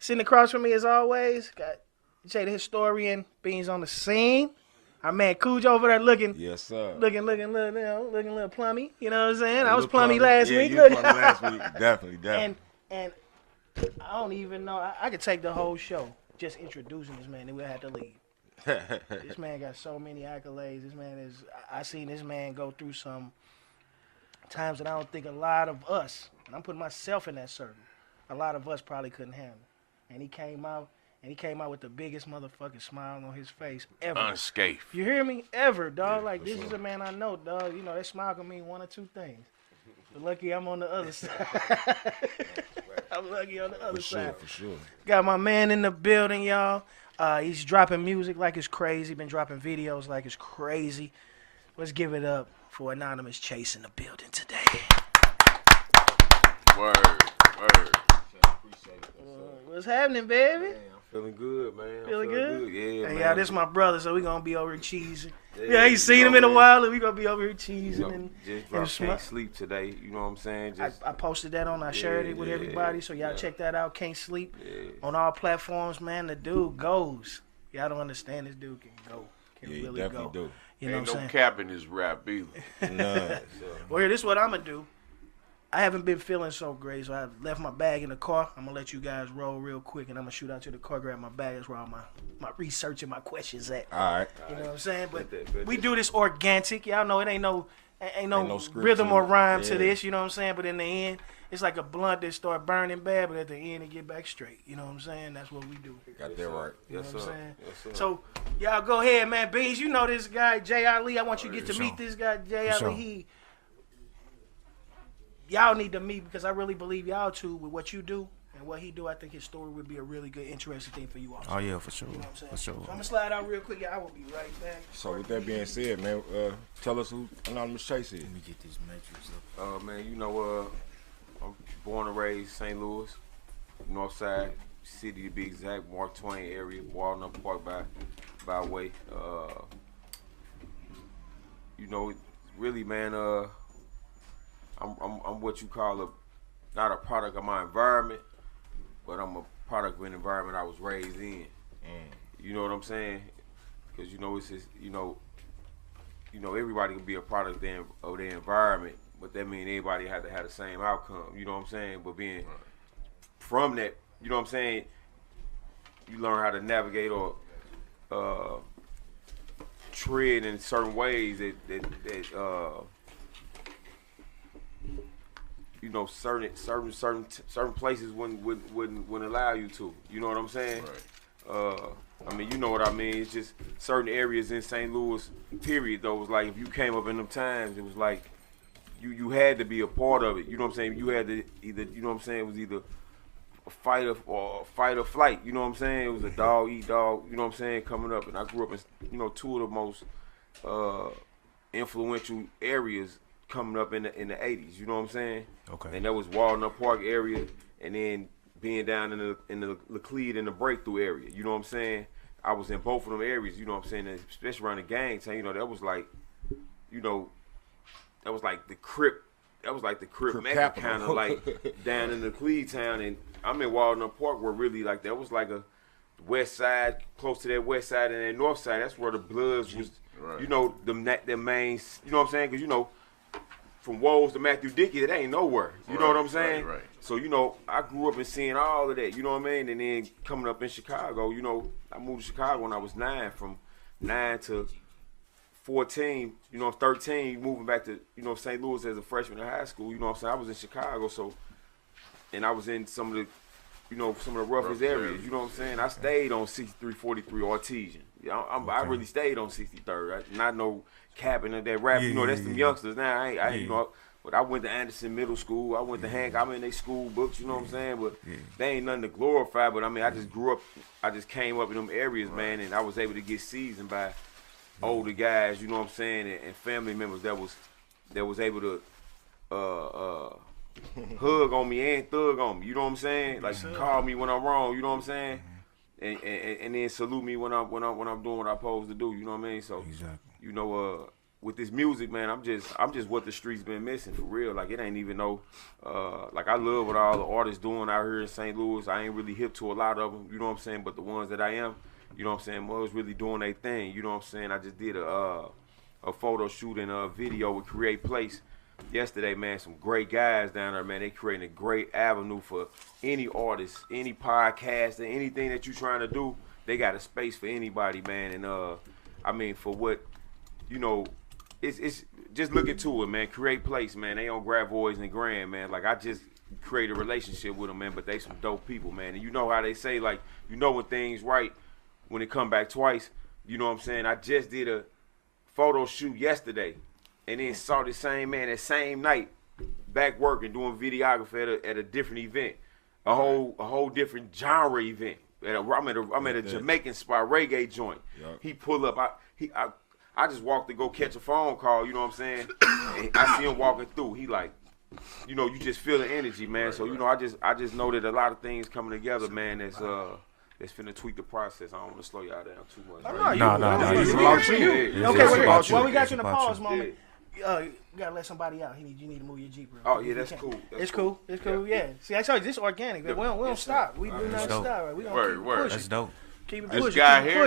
Sitting across from me as always, got Jay the historian, Beans on the scene. Our man Cooge over there looking, Yes, sir. looking a little plummy. You know what I'm saying? A I was little plummy last yeah, week. you Look. plummy last week. Definitely. And I don't even know. I could take the whole show just introducing this man, then we'll have to leave. This man got so many accolades. This man is. I seen this man go through some times that I don't think a lot of us, and I'm putting myself in that circle, a lot of us probably couldn't handle. And he came out with the biggest motherfucking smile on his face ever. Unscathed. You hear me? Ever, dog. Yeah, like, for this sure. is a man I know, dog. You know, that smile can mean one or two things. But lucky I'm on the other side. I'm lucky on the other side. For sure. Got my man in the building, y'all. He's dropping music like it's crazy. Been dropping videos like it's crazy. Let's give it up for Anonymous Chase in the building today. Word. What's happening, baby? Man, I'm feeling good, man. Feeling good? Yeah, Hey, man. y'all, this is my brother, so we gonna be over here cheesing. Yeah, Yeah, I ain't seen him in a while, and we gonna be over here cheesing. And just dropped smoke. Can't Sleep today. You know what I'm saying? Just I posted that on. I shared it with yeah, everybody, so y'all yeah. check that out. Can't Sleep yeah. on all platforms, man. The dude goes. Y'all don't understand. This dude can go. Can Yeah, really definitely go. do. You know Ain't what no I'm saying? cap in this rap either. None. Well, here, this is what I'm gonna do. I haven't been feeling so great, so I left my bag in the car. I'm gonna let you guys roll real quick, and I'm gonna shoot out to the car, grab my bag. That's where all my research and my questions at. All right. You know what I'm saying? But Bet we that. do this organic. Y'all know it ain't no no script rhythm to or it. rhyme to Yeah. this. You know what I'm saying? But in the end, it's like a blunt that start burning bad, but at the end it get back straight. You know what I'm saying? That's what we do. Got that right. You know Yes, what I'm sir. saying? Yes, sir. So y'all go ahead, man. Beans, you know this guy, Jay Ali. I want you to get to For meet sure. this guy, Jay For Ali. Y'all need to meet because I really believe y'all too with what you do and what he do. I think his story would be a really good, interesting thing for you also. Oh yeah, for sure, You know what I'm saying? for sure. So I'm gonna slide out real quick. Yeah, I will be right back. So with that being said, man, tell us who Anonymous Chase is. Let me get this matrix up. Man, you know, I'm born and raised St. Louis, North Side City to be exact, Mark Twain area, Walnut Park by way. You know, really, man, I'm what you call not a product of my environment, but I'm a product of an environment I was raised in. You know what I'm saying? Because you know it's just, you know everybody can be a product of their environment, but that means everybody had to have the same outcome. You know what I'm saying? But being from that, you know what I'm saying, you learn how to navigate or tread in certain ways that you know certain places wouldn't allow you to. You know what I'm saying? Right. I mean, you know what I mean. It's just certain areas in St. Louis, period, though, was like if you came up in them times, it was like you had to be a part of it. You know what I'm saying? You had to either, you know what I'm saying, it was either a fight or flight. You know what I'm saying? It was a dog eat dog. You know what I'm saying? Coming up, and I grew up in, you know, two of the most influential areas coming up in the 80s. You know what I'm saying? Okay. And that was Walnut Park area, and then being down in the Laclede and the Breakthrough area. You know what I'm saying? I was in both of them areas. You know what I'm saying? And especially around the gang time. You know, that was like, you know, that was like the Crip. That was like the Crip Mecca, kind of like down in the Laclede town. And I'm in Walnut Park, where really like that was like a west side, close to that west side and that north side. That's where the Bloods was. Right. You know, the main. You know what I'm saying? Because you know, from Woes to Matthew Dickey, it ain't nowhere. You know what I'm saying? Right. So, you know, I grew up and seeing all of that, you know what I mean? And then coming up in Chicago, you know, I moved to Chicago when I was 9, from 9 to 14, you know, 13, moving back to, you know, St. Louis as a freshman in high school, you know what I'm saying? I was in Chicago, so, and I was in some of the roughest areas, you know what I'm saying? I stayed on 6343 Artesian. Yeah, I really stayed on 63rd. Not no capping of that rap, you know, that's them youngsters now. I you know, but I went to Anderson Middle School. I went to Hank. I'm in their school books, you know what I'm saying? But they ain't nothing to glorify. But I mean, I just grew up. I just came up in them areas, man, and I was able to get seasoned by older guys, you know what I'm saying, and family members that was able to hug on me and thug on me. You know what I'm saying? Like call me when I'm wrong. You know what I'm saying? And then salute me when I'm doing what I'm supposed to do. You know what I mean? So Exactly. you know, with this music, man, I'm just what the streets been missing for real. Like, it ain't even no, like, I love what all the artists doing out here in St. Louis. I ain't really hip to a lot of them, you know what I'm saying? But the ones that I am, you know what I'm saying, was really doing their thing, you know what I'm saying? I just did a photo shoot and a video with Create Place yesterday, man. Some great guys down there, man. They creating a great avenue for any artist, any podcast, and anything that you trying to do. They got a space for anybody, man. And I mean, for what, you know, it's just look into it, man. Create Place, man. They on Gravois and Grand, man. Like, I just created a relationship with them, man. But they some dope people, man. And you know how they say, like, you know when things right when it come back twice. You know what I'm saying? I just did a photo shoot yesterday, and then saw the same man that same night back working doing videography at a different event, a whole different genre event. I'm at a Jamaican spot, reggae joint. Yep. He pull up. I just walked to go catch a phone call. You know what I'm saying? And I see him walking through. He like, you know, you just feel the energy, man. Right, so you know, I just know that a lot of things coming together, man. That's finna tweak the process. I don't want to slow y'all down too much. No. Okay, wait. Well, we got you in the pause moment. You gotta let somebody out. You need to move your Jeep. Oh yeah, that's cool. It's cool. Yeah. See, I told you this is organic. We don't stop. We do not stop. Right? We gonna keep pushing. That's dope. Keep it this pushing. guy here,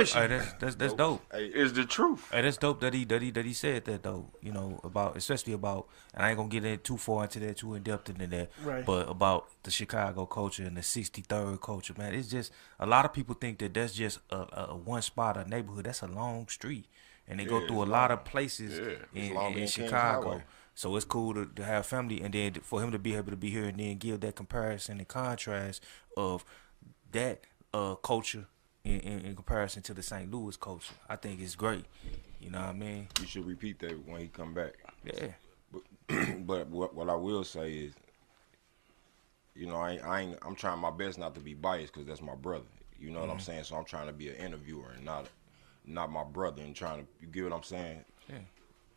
that's dope. Is the truth. Hey, that's dope that he said that though. You know, about especially about, and I ain't gonna get in too far into that, too in depth into that. Right. But about the Chicago culture and the 63rd culture, man. It's just a lot of people think that that's just a one spot, a neighborhood. That's a long street, and they go through a lot of places in Chicago. So it's cool to have family, and then for him to be able to be here and then give that comparison and contrast of that culture in comparison to the St. Louis culture. I think it's great. You know what I mean? You should repeat that when he come back. Yeah. But what I will say is, you know, I'm trying my best not to be biased because that's my brother. You know what I'm saying? So I'm trying to be an interviewer and not my brother, and trying to, you get what I'm saying? Yeah.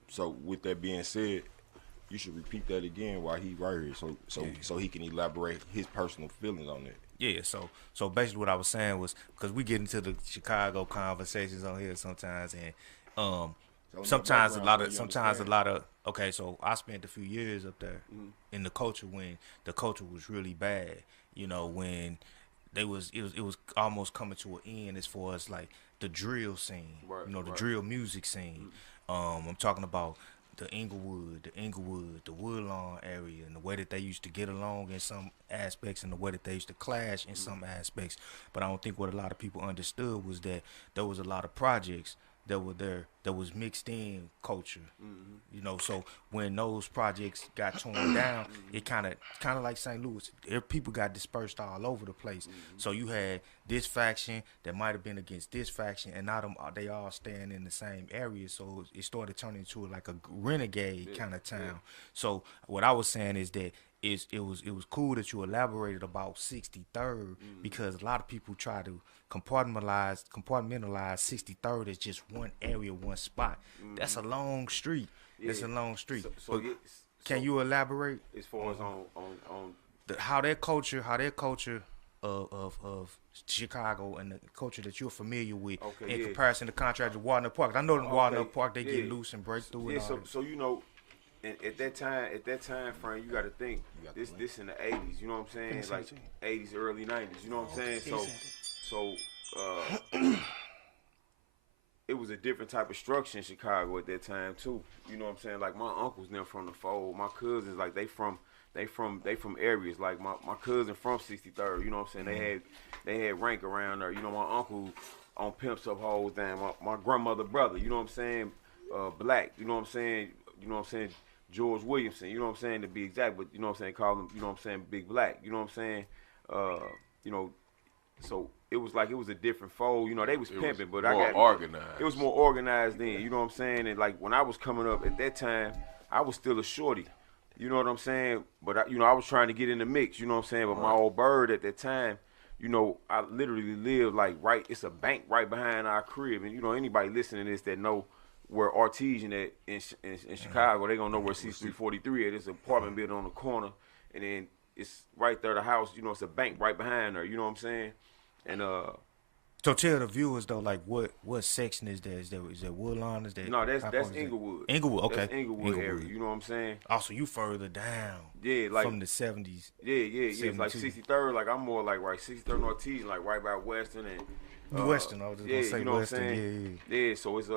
So with that being said, you should repeat that again while he right here, so he can elaborate his personal feelings on that. Yeah, so basically what I was saying was, because we get into the Chicago conversations on here sometimes, and sometimes a lot of okay, so I spent a few years up there in the culture when the culture was really bad. You know, when it was almost coming to an end as far as like the drill scene, the drill music scene. I'm talking about the Inglewood, the Woodlawn area, and the way that they used to get along in some aspects and the way that they used to clash in some aspects. But I don't think what a lot of people understood was that there was a lot of projects that were there that was mixed in culture. You know, so when those projects got torn down, it kind of like St. Louis. People got dispersed all over the place. So you had this faction that might have been against this faction, and now they all staying in the same area. So it started turning into like a renegade kind of town. So what I was saying is that it was cool that you elaborated about 63rd because a lot of people try to compartmentalize 63rd as just one area, one spot. That's a long street. It's a long street. Can you elaborate as far as on how their culture of Chicago and the culture that you're familiar with in comparison to contrast to Walnut Park? I know in Walnut Park they get loose and break through. Yeah, so you know, at that time frame, you got to think this in the 80s. You know what I'm saying? Like 80s, early 90s. You know what I'm saying? So it was a different type of structure in Chicago at that time too. You know what I'm saying? Like my uncles them from the fold. My cousins, like they from areas. Like my cousin from 63rd. You know what I'm saying? They had rank around there. You know, my uncle on Pimps Up Hoes down. My grandmother brother. You know what I'm saying? Black. You know what I'm saying? You know what I'm saying? George Williamson. You know what I'm saying, to be exact. But you know what I'm saying? Call him. You know what I'm saying? Big Black. You know what I'm saying? You know. So it was a different fold. You know, they was pimping, but organized. It was more organized then. You know what I'm saying? And like when I was coming up at that time, I was still a shorty. You know what I'm saying? But I was trying to get in the mix. You know what I'm saying? But my old bird at that time, you know, I literally lived like it's a bank right behind our crib. And you know, anybody listening to this that know where Artesian at in Chicago, they gonna know where C343 at. It's an apartment building on the corner, and then it's right there the house. You know, it's a bank right behind her. You know what I'm saying? And So tell the viewers though, like what section is that? Is that Woodlawn? Is that No, that's how far is that? Inglewood. Inglewood, okay. That's Inglewood area. You know what I'm saying? Also, you further down. Yeah, like from the 70s. Yeah. It's like 72. 63rd. Like I'm more like right 63rd North Tees, like right by Western and Western. I was just gonna say you know Western. What I'm saying? Yeah. So it's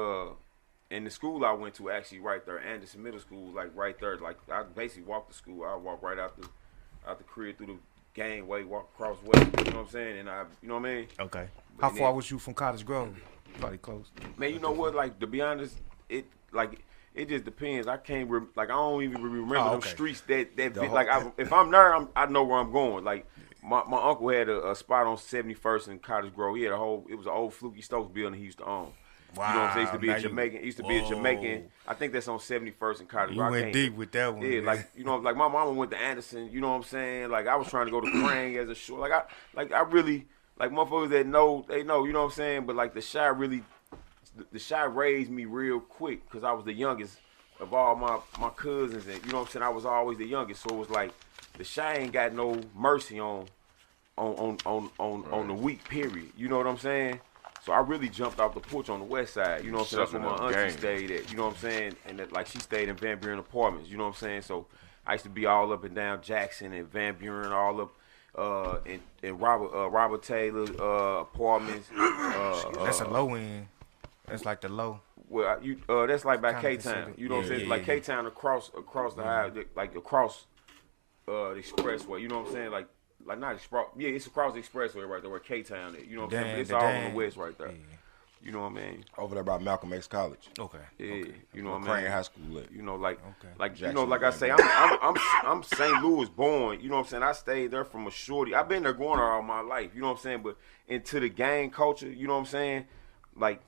and the school I went to actually right there, Anderson Middle School, like right there. Like I basically walked to school. I walk right out the crib through the gangway, walk across way. You know what I'm saying? And you know what I mean? Okay. How far was you from Cottage Grove? Probably close. Man, you know what? Like to be honest, it just depends. I can't I don't even remember them streets that if I'm there, I know where I'm going. Like my uncle had a spot on 71st in Cottage Grove. He had it was an old Fluky Stokes building he used to own. Wow. You know what I'm saying? Used to be a Jamaican. I think that's on 71st and Cottage Grove. You went deep with that one. Yeah, man. like my mama went to Anderson. You know what I'm saying? Like I was trying to go to Crane as a short. I really like motherfuckers that know. They know. You know what I'm saying? But like the Shy raised me real quick because I was the youngest of all my cousins, and you know what I'm saying. I was always the youngest, so it was like the Shy ain't got no mercy on the weak. Period. You know what I'm saying? So I really jumped off the porch on the west side. You know what I'm saying? That's where my auntie stayed at. You know what I'm saying? And like she stayed in Van Buren Apartments. You know what I'm saying? So I used to be all up and down Jackson and Van Buren, all up in Robert Taylor Apartments. That's a low end. That's like the low. Well, that's like by K-Town. You know what I'm saying? Like K-Town across the highway, like across the expressway. You know what I'm saying? Like not express. Yeah, it's across the expressway right there where K-Town is. You know what I'm saying? It's all on the west right there. Yeah. You know what I mean? Over there by Malcolm X College. Okay. Yeah. Okay. You know what I mean? Crane High School. You know, like Jackson, you know, like I say, I'm St. Louis born. You know what I'm saying? I stayed there from a shorty. I've been there going there all my life. You know what I'm saying? But into the gang culture, you know what I'm saying? Like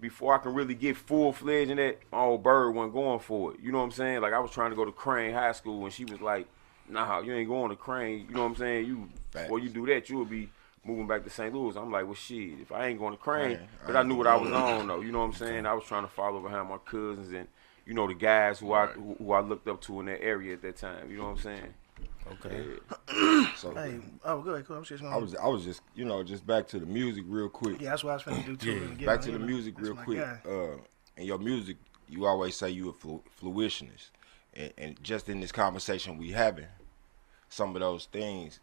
before I can really get full-fledged in that, my old bird wasn't going for it. You know what I'm saying? Like I was trying to go to Crane High School, and she was like, "Nah, you ain't going to Crane." You know what I'm saying? Before you do that, you'll be moving back to St. Louis. I'm like, well, shit, if I ain't going to Crane, because I knew what I was on, though. You know what I'm saying? I was trying to follow behind my cousins and, you know, the guys who I looked up to in that area at that time. You know what I'm saying? Okay. Yeah. So, Go ahead. Cool. I was just, you know, just back to the music real quick. Yeah, that's what I was finna do too. Yeah. Back to the music real quick. In your music, you always say you a fruitionist, and just in this conversation we having, some of those things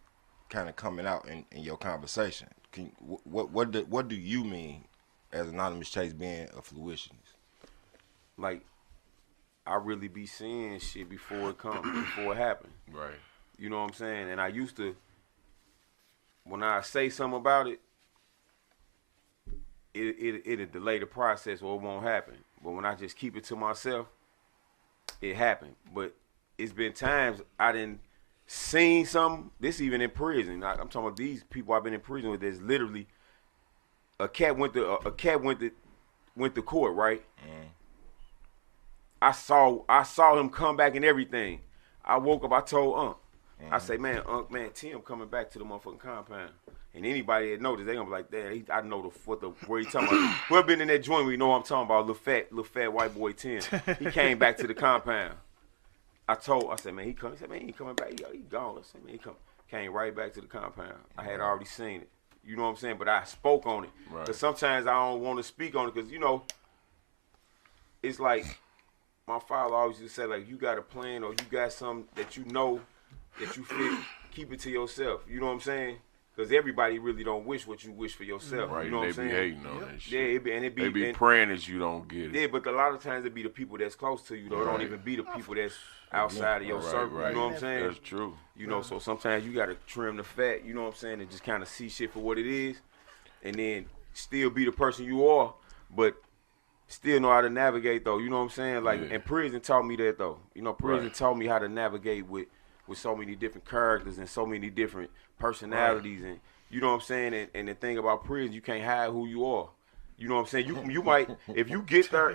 kind of coming out in your conversation. What do you mean as Anonymous Chase being a fruitionist? Like, I really be seeing shit before it comes, before it happens. Right. You know what I'm saying? And I used to, when I say something about it, it'll delay the process or it won't happen. But when I just keep it to myself, it happened. But it's been times I didn't seen something. This even in prison. I'm talking about these people I've been in prison with. There's literally a cat went to court, right? I saw him come back and everything. I woke up. I told Unc. I say, man, Unc, man, Tim coming back to the motherfucking compound. And anybody that noticed, they gonna be like, damn, I know where he talking about. Whoever been in that joint, we know what I'm talking about. Little fat white boy Tim. He came back to the compound. I said, man, he coming. He said, man, he ain't coming back. He gone. I said, man, he came right back to the compound. I had already seen it. You know what I'm saying? But I spoke on it. Because sometimes I don't want to speak on it because, you know, it's like my father always used to say, like, you got a plan or you got something that you know that you feel, keep it to yourself. You know what I'm saying? Because everybody really don't wish what you wish for yourself. Right, you know what I'm saying? They be hating on that shit. Yeah, they be praying that you don't get it. Yeah, but a lot of times it be the people that's close to you, though. It don't even be the people that's outside of your circle. Right. You know what I'm saying? That's true. You know, so sometimes you got to trim the fat, you know what I'm saying, and just kind of see shit for what it is, and then still be the person you are, but still know how to navigate, though. You know what I'm saying? Like, and prison taught me that, though. You know, prison taught me how to navigate with so many different characters and so many different personalities, and you know what I'm saying? And the thing about prison, you can't hide who you are. You know what I'm saying? You might, if you get there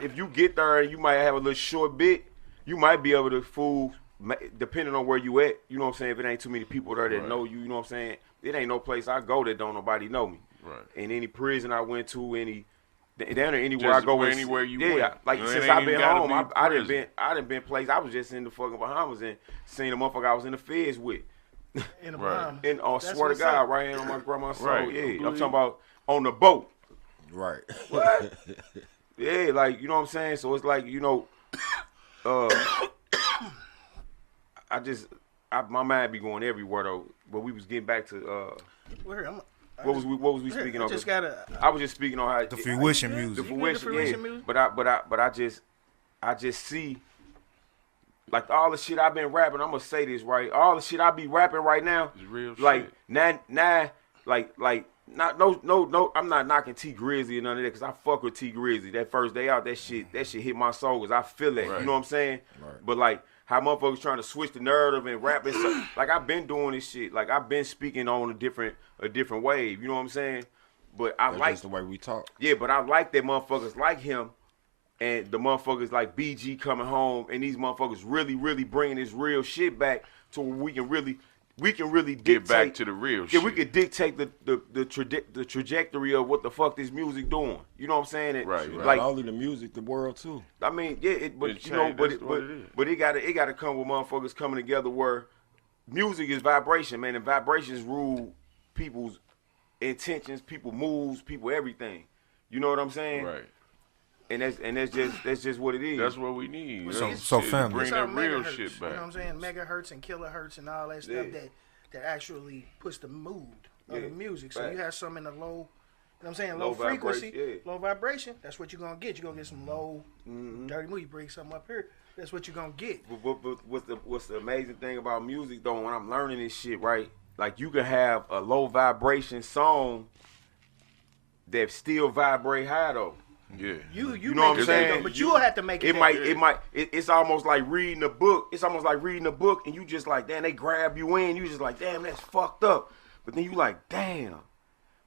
and you might have a little short bit, you might be able to fool, depending on where you at. You know what I'm saying? If it ain't too many people there that know you, you know what I'm saying? It ain't no place I go that don't nobody know me. Right. In any prison I went to, anywhere I go, anywhere you went. Like since I've been home, I done been places. I was just in the fucking Bahamas and seen a motherfucker I was in the feds with. In the Bahamas. And swear to God, right hand on my grandma's soul. Right. Yeah, I'm talking about on the boat. Right. What? Yeah, like, you know what I'm saying? So it's like, you know, my mind be going everywhere though. But we was getting back to what was we speaking on? I was just speaking on how the fruition music. The fruition music. But I just see like all the shit I've been rapping. I'm gonna say this right. All the shit I be rapping right now, it's real like shit. now, like not no. I'm not knocking T Grizzly or none of that because I fuck with T Grizzly. That first day out, that shit hit my soul because I feel that. Right. You know what I'm saying? Right. But like how motherfuckers trying to switch the narrative and rap and stuff. Like I've been doing this shit. Like I've been speaking on a different wave. You know what I'm saying? But I That's like just the way we talk. Yeah, but I like that motherfuckers like him. And the motherfuckers like BG coming home, and these motherfuckers really, really bringing this real shit back to where we can really dictate, Get back to the real shit. Yeah, we could dictate the trajectory of what the fuck this music doing. You know what I'm saying? Right. Like not only the music, the world too. I mean, yeah, but it gotta come with motherfuckers coming together where music is vibration, man, and vibrations rule people's intentions, people moves, people everything. You know what I'm saying? Right. And that's just what it is. That's what we need. So family. Bring that real megahertz, shit back. You know what I'm saying? Megahertz and kilohertz and all that stuff that actually puts the mood of the music. So you have some in the low, you know what I'm saying, low frequency, low vibration. That's what you're gonna get. You're gonna get some low, dirty mood. You bring something up here. That's what you're gonna get. But what's the amazing thing about music though? When I'm learning this shit, right? Like you can have a low vibration song that still vibrate high though. Yeah. You know what I'm saying? But you'll have to make it. It's almost like reading a book. It's almost like reading a book, and you just like, damn, they grab you in. You just like, damn, that's fucked up. But then you like, damn,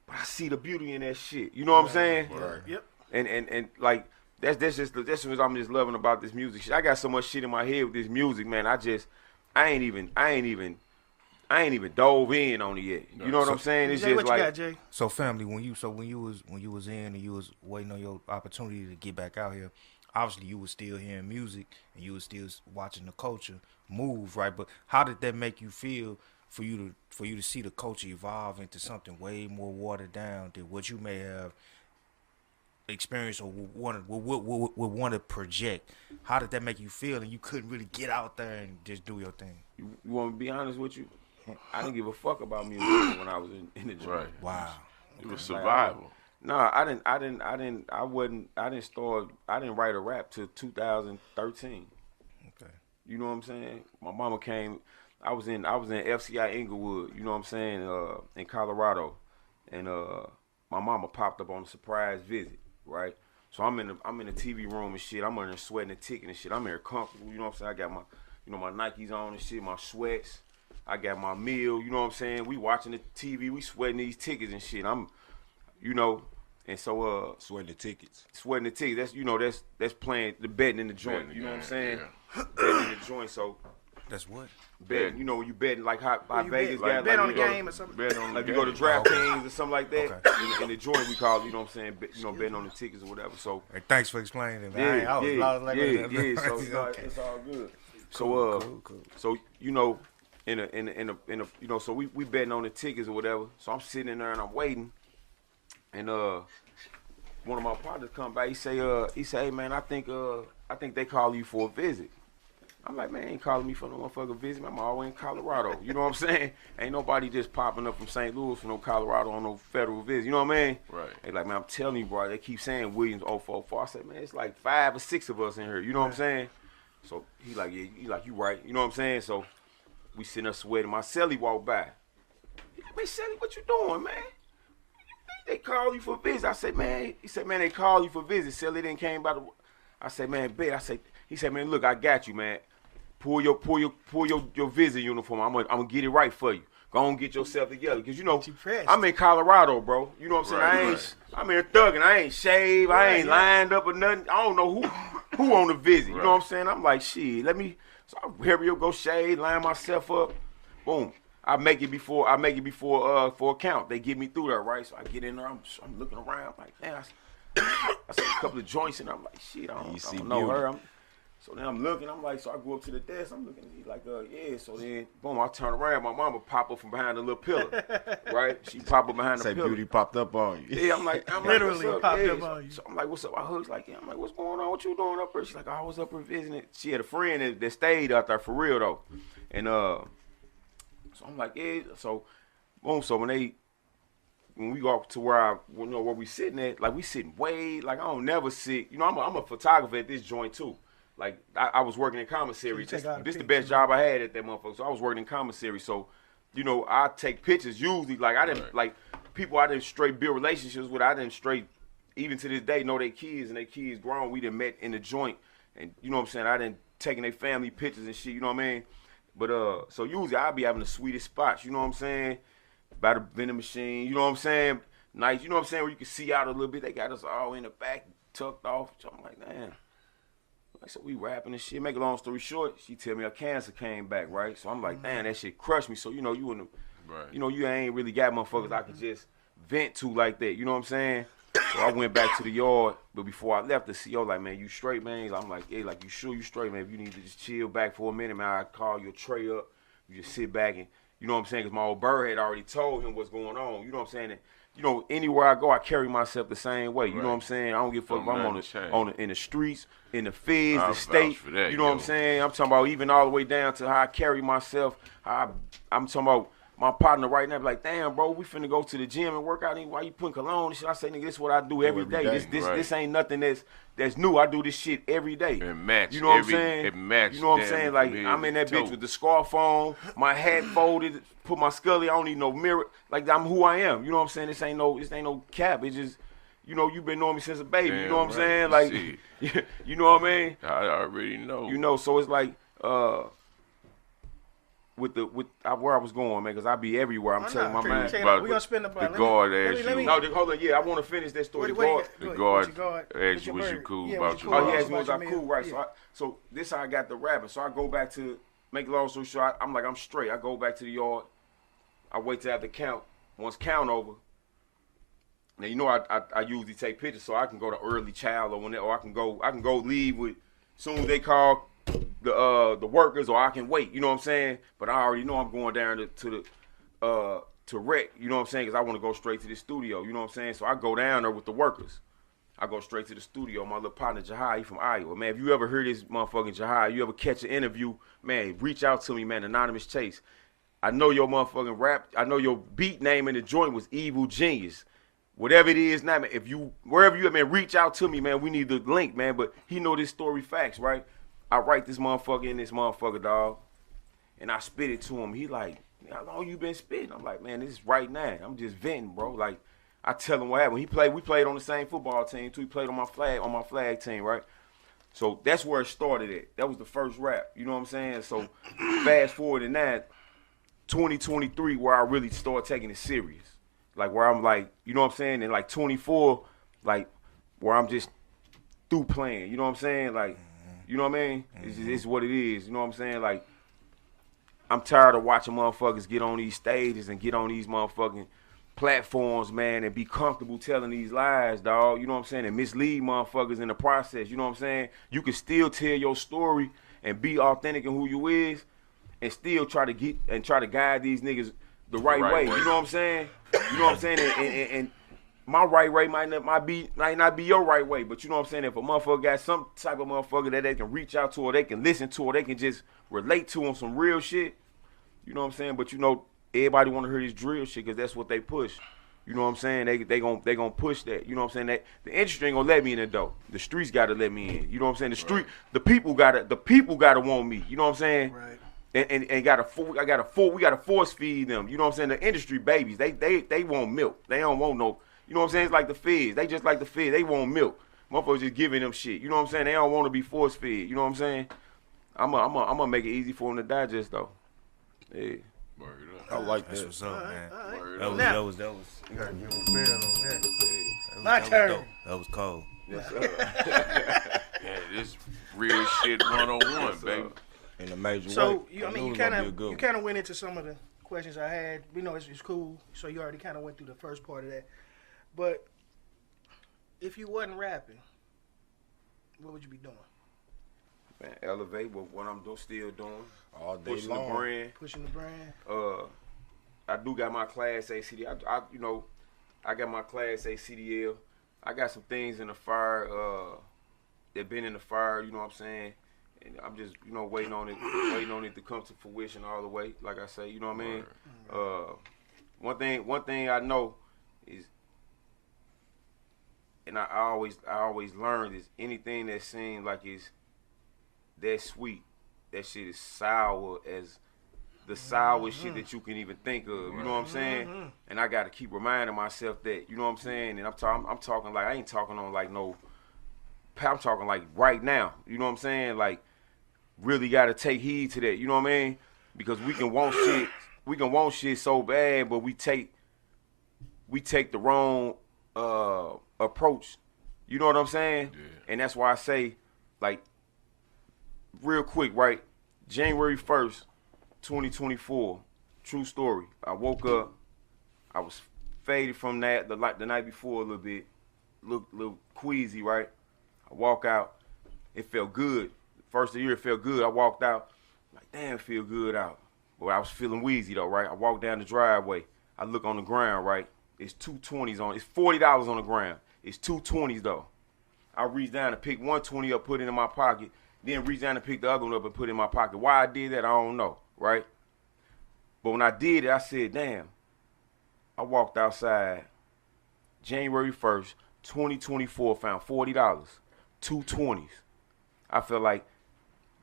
but I see the beauty in that shit. You know what I'm saying? Right. Yep. And like that's what I'm just loving about this music shit. I got so much shit in my head with this music, man. I ain't even dove in on it yet. You know what I'm saying? It's Jay, just what like you got, Jay? So family, when you was in and you was waiting on your opportunity to get back out here, obviously you was still hearing music and you was still watching the culture move, right? But how did that make you feel for you to see the culture evolve into something way more watered down than what you may have experienced or would want to project? How did that make you feel and you couldn't really get out there and just do your thing? You want me to be honest with you? I didn't give a fuck about music when I was in the gym. Right. Wow. It was survival. No, I didn't write a rap till 2013. Okay. You know what I'm saying? My mama came. I was in FCI Inglewood. You know what I'm saying? In Colorado, and my mama popped up on a surprise visit. Right. So I'm in the TV room and shit. I'm in there sweating and ticking and shit. I'm in there comfortable. You know what I'm saying? I got my my Nikes on and shit. My sweats. I got my meal. You know what I'm saying? We watching the TV. We sweating these tickets and shit. And so sweating the tickets. Sweating the tickets. That's playing the betting in the joint. You know what I'm saying? Yeah. Betting in the joint. So that's what. Betting. You know when you betting like how Vegas got bet on the game or something. Bet on the like game. you go to DraftKings or something like that. Okay. In the joint we call it, you know what I'm saying? Betting on the tickets or whatever. So hey, thanks for explaining it, man. I was lost like that. So okay. It's all good. So cool. So so we betting on the tickets or whatever. So I'm sitting in there and I'm waiting, and one of my partners come by. He say, hey man, I think they call you for a visit. I'm like, man, ain't calling me for no motherfucking visit. I'm always in Colorado. You know what I'm saying? Ain't nobody just popping up from St. Louis for no Colorado on no federal visit. You know what I mean? Right. They like, man, I'm telling you, bro. They keep saying Williams 044. I said, man, it's like 5 or 6 of us in here. You know what I'm saying? So he like, yeah, you right. You know what I'm saying? So we sitting there sweating. My celly walked by. He like, man, Celly, what you doing, man? They call you for a visit. I said, man. He said, man, they call you for a visit. Celly then came by the. I said, man, bet. He said, man, look, I got you, man. Pull your visit uniform. I'm gonna get it right for you. Go on, get yourself together, cause I'm in Colorado, bro. You know what I'm saying? I'm in thugging. I ain't shaved. I ain't lined up or nothing. I don't know who on the visit. You know what I'm saying? I'm like, shit. So I hurry up, go shave, line myself up. Boom. I make it before for a count. They get me through there, right? So I get in there. I'm looking around. I'm like, man, I see a couple of joints, and I'm like, shit. I don't know her. So then I'm looking, I'm like, so I go up to the desk, I'm looking, he's like, yeah. So then, boom, I turn around, my mama pop up from behind the little pillar, right? She pop up behind the pillar. Beauty popped up on you. Yeah, I'm like, Literally what's up? popped Yeah. up on you. So I'm like, what's up? I hugs like, yeah. I'm like, what's going on? What you doing up here? She's like, I was up here visiting. She had a friend that stayed out there for real though, and so I'm like, yeah. So, boom. So when we go up to where where we sitting at, like we sitting way, like I don't never sit. You know, I'm a photographer at this joint too. Like I was working in commissary. This the best job I had at that motherfucker. So I was working in commissary. So, you know, I take pictures usually. Like I didn't like people I didn't straight build relationships with. I didn't straight even to this day know their kids and their kids grown. We done met in the joint, and you know what I'm saying. I didn't taking their family pictures and shit. You know what I mean? But so usually I be having the sweetest spots. You know what I'm saying? By the vending machine. You know what I'm saying? Nice. You know what I'm saying? Where you can see out a little bit. They got us all in the back tucked off. So I'm like, damn. So we rapping and shit. Make a long story short, she tell me her cancer came back, right? So I'm like, damn, that shit crushed me. So you know, you in the, you know, you ain't really got motherfuckers I could just vent to like that. You know what I'm saying? So I went back to the yard, but before I left, the CEO like, man, you straight, man? I'm like, yeah, like you sure you straight, man? If you need to just chill back for a minute, man, I call your tray up. You just sit back and, you know what I'm saying? Because my old bird had already told him what's going on. You know what I'm saying? And, you know, anywhere I go, I carry myself the same way. You know what I'm saying? I don't give a fuck if I'm in the streets, in the feds, the state. That, you know what I'm saying? I'm talking about even all the way down to how I carry myself. I'm talking about my partner right now. Be like, damn, bro, we finna go to the gym and work out. Why you putting cologne and shit? I say, nigga, this is what I do every day. This ain't nothing that's new. I do this shit every day. It match. You know what I'm saying? It match. You know what I'm saying? Like I'm in that bitch with the scarf on, my hat folded, put my scully. I don't need no mirror. Like I'm who I am. You know what I'm saying? This ain't no cap. It's just, you know, you've been knowing me since a baby. Damn, you know what I'm saying? Like, you know what I mean? I already know. You know, so it's like with where I was going, man, because I be everywhere. I'm telling my man. We gonna spend the guard asked you. No, hold on. Yeah, I want to finish that story. The guard asked you, was you cool about your Oh, he asked me, was I cool, right? Yeah. So this how I got the rapping. So I go back to, make a long story short, I'm like, I'm straight. I go back to the yard. I wait to have the count. Once count over, now you know I usually take pictures, so I can go to early child or I can go leave with soon as they call the workers, or I can wait. You know what I'm saying? But I already know I'm going down to rec. You know what I'm saying? Because I want to go straight to the studio. You know what I'm saying? So I go down there with the workers. I go straight to the studio. My little partner Jahai, he from Iowa. Man, if you ever heard this motherfucking Jahai, you ever catch an interview, man, reach out to me, man. Anonymous Chase. I know your motherfucking rap. I know your beat name in the joint was Evil Genius. Whatever it is now, man, wherever you at, man, reach out to me, man. We need the link, man. But he know this story facts, right? I write this motherfucker in this motherfucker, dog. And I spit it to him. He like, how long you been spitting? I'm like, man, this is right now. I'm just venting, bro. Like, I tell him what happened. We played on the same football team, too. He played on my flag team, right? So that's where it started at. That was the first rap. You know what I'm saying? So fast forward to that, 2023, where I really started taking it serious. Like, where I'm like, you know what I'm saying? And like 24, like, where I'm just through playing. You know what I'm saying? Like, you know what I mean? It's what it is. You know what I'm saying? Like, I'm tired of watching motherfuckers get on these stages and get on these motherfucking platforms, man, and be comfortable telling these lies, dog. You know what I'm saying? And mislead motherfuckers in the process. You know what I'm saying? You can still tell your story and be authentic in who you is, and still try to guide these niggas the right way. You know what I'm saying? You know what I'm saying? And my right way might not be your right way, but you know what I'm saying? If a motherfucker got some type of motherfucker that they can reach out to, or they can listen to, or they can just relate to on some real shit, you know what I'm saying? But you know, everybody want to hear this drill shit because that's what they push. You know what I'm saying? They gonna push that. You know what I'm saying? That the industry ain't gonna let me in the door. The streets gotta let me in. You know what I'm saying? The people gotta want me. You know what I'm saying? Right. And we gotta force feed them. You know what I'm saying? The industry babies, they want milk. They don't want no. You know what I'm saying? It's like the feds. They just like the feds. They want milk. Motherfuckers just giving them shit. You know what I'm saying? They don't want to be force fed. You know what I'm saying? I'm gonna make it easy for them to digest though. Yeah. I like That's that. what's up, man. That was. You gotta give him credit on that. My turn. That was cold. Yes, sir. Yeah, this real shit 101, baby. In a major way. So you kind of went into some of the questions I had. We know it's cool, so you already kind of went through the first part of that. But if you wasn't rapping, what would you be doing? Man, elevate what I'm still doing. All day Pushing long. the brand. Pushing the brand. I do got my Class A CD. I got my Class A CDL. I got some things in the fire that been in the fire, you know what I'm saying? And I'm just, waiting on it to come to fruition all the way, like I say, you know what I mean? One thing I know is, and I always learned, is anything that seems like it's that sweet, that shit is sour as the sourest shit that you can even think of. You know what I'm saying? And I got to keep reminding myself that. You know what I'm saying? And I'm talking like, I ain't talking on like no. I'm talking like right now. You know what I'm saying? Like, really got to take heed to that. You know what I mean? Because we can want shit. We can want shit so bad, but we take the wrong approach. You know what I'm saying? Yeah. And that's why I say, like, real quick, right? January 1st. 2024, true story. I woke up, I was faded from that the night before a little bit, little queasy, right? I walk out, it felt good. First of the year, it felt good. I walked out, like, damn, it feel good out. But I was feeling wheezy though, right? I walked down the driveway, I look on the ground, right? It's two 20s on, it's $40 on the ground. It's two 20s though. I reached down and picked one 20 up, put it in my pocket, then reached down and picked the other one up and put it in my pocket. Why I did that, I don't know. Right? But when I did it, I said, damn, I walked outside January 1st, 2024, found $40, two 20s. I feel like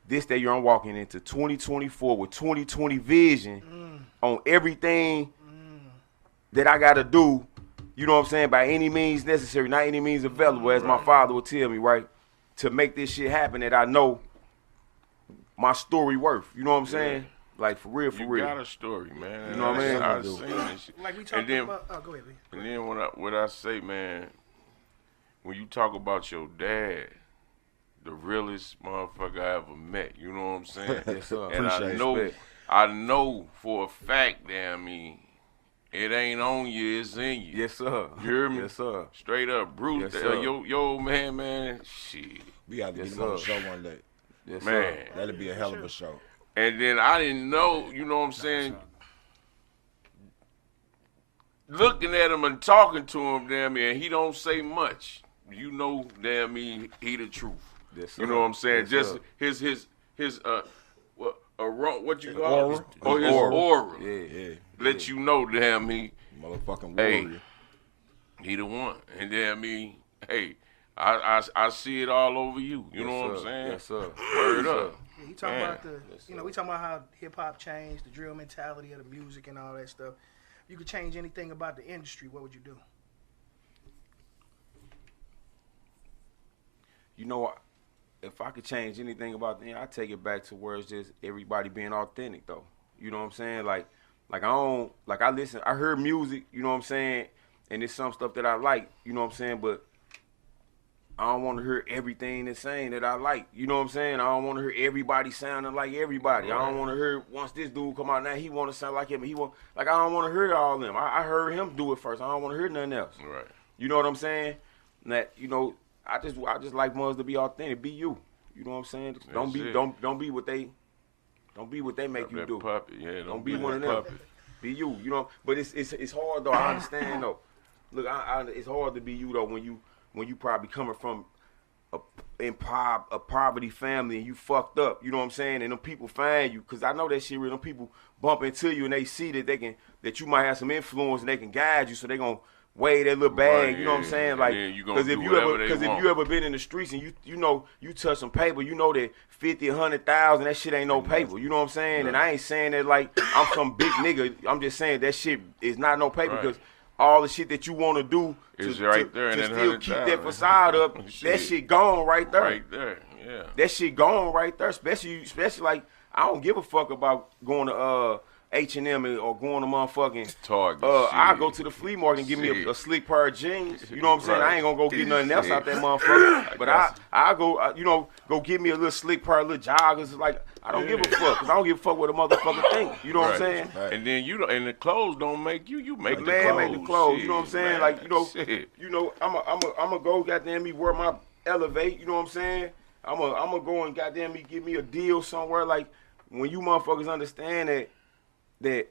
this day year I'm walking into 2024 with 2020 vision on everything that I got to do, you know what I'm saying, by any means necessary, not any means available, as my father would tell me, right, to make this shit happen that I know my story worth. You know what I'm saying? Like, for real. You got a story, man. You know what I mean? I've seen this shit. Like we talked about. Oh, go ahead, B. And then what I say, man, when you talk about your dad, the realest motherfucker I ever met. You know what I'm saying? Yes, sir. And I know for a fact that, I mean, it ain't on you, it's in you. Yes, sir. You hear me? Yes, sir. Straight up, Bruce. Yes, sir. Yo, man, shit. We got to Yes, get him on the sir. show one day. Yes, Man. sir. That'd be a hell of a show. And then I didn't know, you know what I'm saying? Looking at him and talking to him, damn me, and he don't say much. You know, damn me, he the truth. Yes, sir. You know what I'm saying? Yes, Just sir. his what you call it? Aura. Oh, his aura. Yeah. Let you know, damn me, Motherfucking hey, warrior. he the one. And damn me, hey, I see it all over you. You know what I'm saying? Yes, sir. Word Yes, up. sir. You talking about the, Yes, we talking about how hip hop changed, the drill mentality of the music and all that stuff. If you could change anything about the industry, what would you do? You know, if I could change anything about the, I take it back to where it's just everybody being authentic though. You know what I'm saying? Like I listen, I heard music, you know what I'm saying, and it's some stuff that I like, you know what I'm saying, but I don't want to hear everything that's saying that I like. You know what I'm saying? I don't want to hear everybody sounding like everybody. Right. I don't want to hear once this dude come out now he want to sound like him. I don't want to hear all of them. I heard him do it first. I don't want to hear nothing else. Right. You know what I'm saying? That I just like mothers to be authentic. Be you. You know what I'm saying? Don't be what they make you do. Puppet. Yeah, don't be one of them. Be you. You know. But it's hard though. I understand though. Look, it's hard to be you though when you probably coming from a poverty family and you fucked up, you know what I'm saying? And them people find you, cause I know that shit real. Them people bump into you and they see that you might have some influence and they can guide you, so they gonna weigh that little bag. Right, you know what I'm saying? And like, cause if you ever been in the streets and you touch some paper, you know that 50, 100,000, that shit ain't no paper. You know what I'm saying? Yeah. And I ain't saying that like I'm some big nigga. I'm just saying that shit is not no paper, because all the shit that you want to do to still keep that facade up, that shit gone right there. Right there, yeah. That shit gone right there. Especially like, I don't give a fuck about going to H&M or going to motherfucking Target. I go to the flea market and give me a slick pair of jeans. You know what I'm saying? I ain't gonna go get nothing else out that motherfucker. But I go, go get me a little slick pair of little joggers. Like, I don't give a fuck, cause I don't give a fuck what a motherfucker think. You know what I'm saying? Right. And then and the clothes don't make you. You make the the man clothes. make the clothes. Shit, you know what I'm saying? Man. Like, I'm a go goddamn me wear my elevate. You know what I'm saying? I'm go and goddamn me give me a deal somewhere. Like when you motherfuckers understand that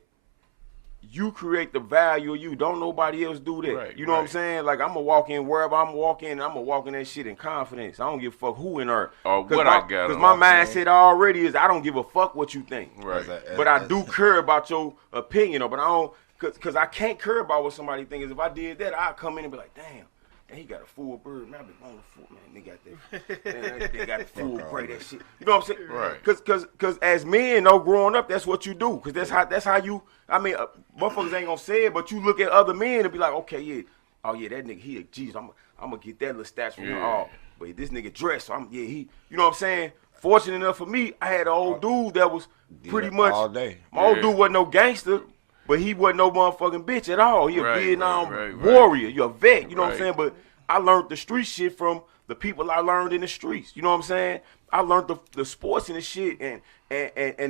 you create the value of you. Don't nobody else do that. Right, you know what I'm saying? Like I'm gonna walk in wherever I'm walking. I'm gonna walk in that shit in confidence. I don't give a fuck who in there. Or what I got. Because my mindset already is I don't give a fuck what you think. Right. But I do care about your opinion. But I don't, cause I can't care about what somebody thinks. If I did that, I'd come in and be like, damn. And he got a full bird. Man, I been on the full man. They got that. They got the full spray. That shit. You know what I'm saying? Right. Cause as men, though, growing up, that's what you do. Cause that's how you. I mean, motherfuckers ain't gonna say it, but you look at other men and be like, okay, yeah, oh yeah, that nigga, he a geez, I'm gonna get that little stats from him. Oh, but this nigga dressed, so he. You know what I'm saying? Fortunate enough for me, I had an old dude that was pretty much all day. My old dude wasn't no gangster. But he wasn't no motherfucking bitch at all. He a Vietnam warrior. You a vet. You know what I'm saying? But I learned the street shit from the people I learned in the streets. You know what I'm saying? I learned the sports and the shit and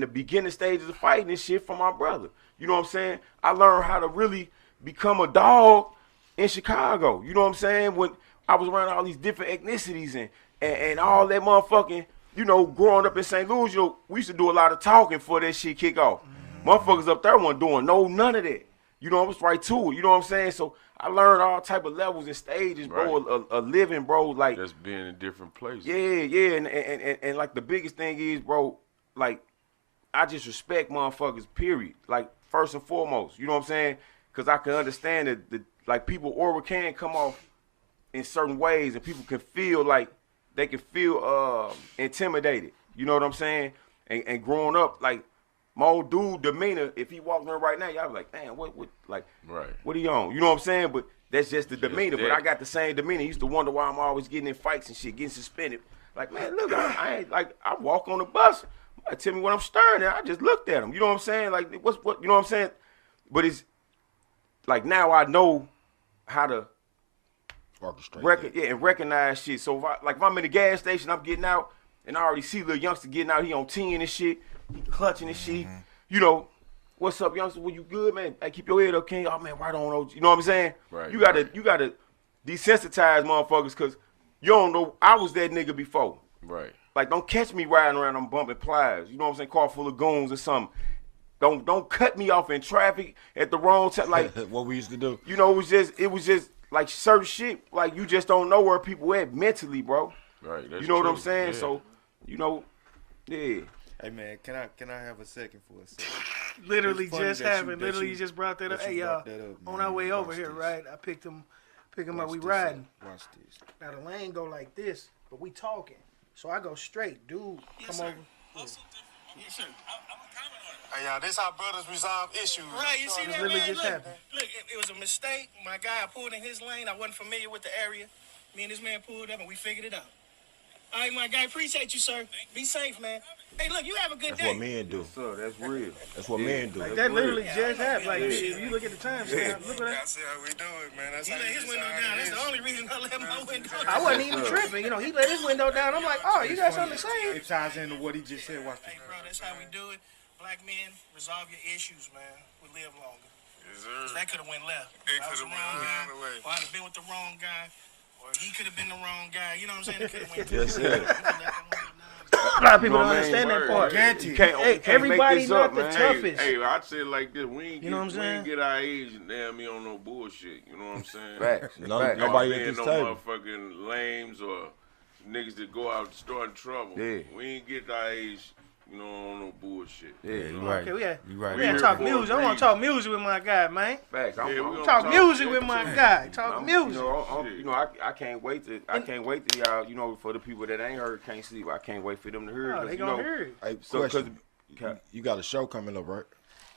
the beginning stages of fighting and shit from my brother. You know what I'm saying? I learned how to really become a dog in Chicago. You know what I'm saying? When I was around all these different ethnicities and all that motherfucking, you know, growing up in St. Louis, you know, we used to do a lot of talking before that shit kick off. Motherfuckers up there weren't doing none of that. You know, I was right to it. You know what I'm saying? So I learned all type of levels and stages, bro. A living, bro. Like just being in different places. Yeah. And like the biggest thing is, bro, like I just respect motherfuckers, period. Like first and foremost. You know what I'm saying? Because I can understand that like people aura can come off in certain ways and people can feel like they can feel intimidated. You know what I'm saying? And growing up, like my old dude demeanor, if he walked in right now, y'all be like, damn, what he on? You know what I'm saying? But that's just the demeanor. But I got the same demeanor. He used to wonder why I'm always getting in fights and shit, getting suspended. Like, man, look, I ain't like I walk on the bus. Tell me what I'm staring at. I just looked at him. You know what I'm saying? Like, what? You know what I'm saying? But it's like now I know how to recognize shit. So if I'm in the gas station, I'm getting out, and I already see little youngster getting out. He on 10 and shit. He clutching and shit. You know, what's up, youngster? Well, you good, man? Hey, keep your head up, King. Oh man, right on, OG. You know what I'm saying? Right. You gotta desensitize motherfuckers, cause you don't know. I was that nigga before. Right. Like, don't catch me riding around on bumping pliers. You know what I'm saying? Car full of goons or something. Don't cut me off in traffic at the wrong time. Like what we used to do. You know, it was just like certain shit. Like you just don't know where people at mentally, bro. Right. That's you know true. what I'm saying? Yeah. So, you know, yeah. Hey man, can I have a second for a second? Literally just happened. Literally, you just brought that up. Hey y'all, on our way over here, right? I picked him up. We riding. Watch this. Now the lane go like this, but we talking. So I go straight, dude. Come over. Yes, sir. Hey, y'all, this how brothers resolve issues. Right, you see that, man? Just happened. Look, it was a mistake. My guy pulled in his lane. I wasn't familiar with the area. Me and this man pulled up, and we figured it out. All right, my guy, appreciate you, sir. Be safe, man. Hey, look, you have a good day. That's what men do. So that's real. That's what men do. Like, that literally just happened. Like, if you look at the time stamp, look at that. That's how we do it, man. That's how let his window down. That's the only reason I let my window down. I wasn't even tripping. You know, he let his window down. I'm like, oh, you got something to say? It ties into what he just said. Watch this. Hey, bro, that's how we do it. Black men, resolve your issues, man. We live longer. Yes, sir. That could have went left. It could have went the other way. Or I'd have been with the wrong guy. Or he could have been the wrong guy. You know what I'm saying? It could have went Yes, sir. A lot of people don't understand that part. You can't Everybody make this not up, the man. toughest. Hey, I say it like this: we ain't You know what I'm saying? get our age and damn me on no bullshit. You know what I'm saying? Facts. Nobody at this no table. motherfucking lames or niggas that go out starting trouble. Yeah. We ain't get our age, you know, on no bullshit. Yeah, you know? right. Okay, we You right. gotta talk music. I want to talk music with my guy, man. Facts. Yeah, we gonna Talk music with my guy. Talk I'm- music. I can't wait to y'all. You know, for the people that ain't heard, can't sleep. I can't wait for them to hear it. Oh, 'cause, they you gonna know, hear it. Hey, So, question. You got a show coming up, right?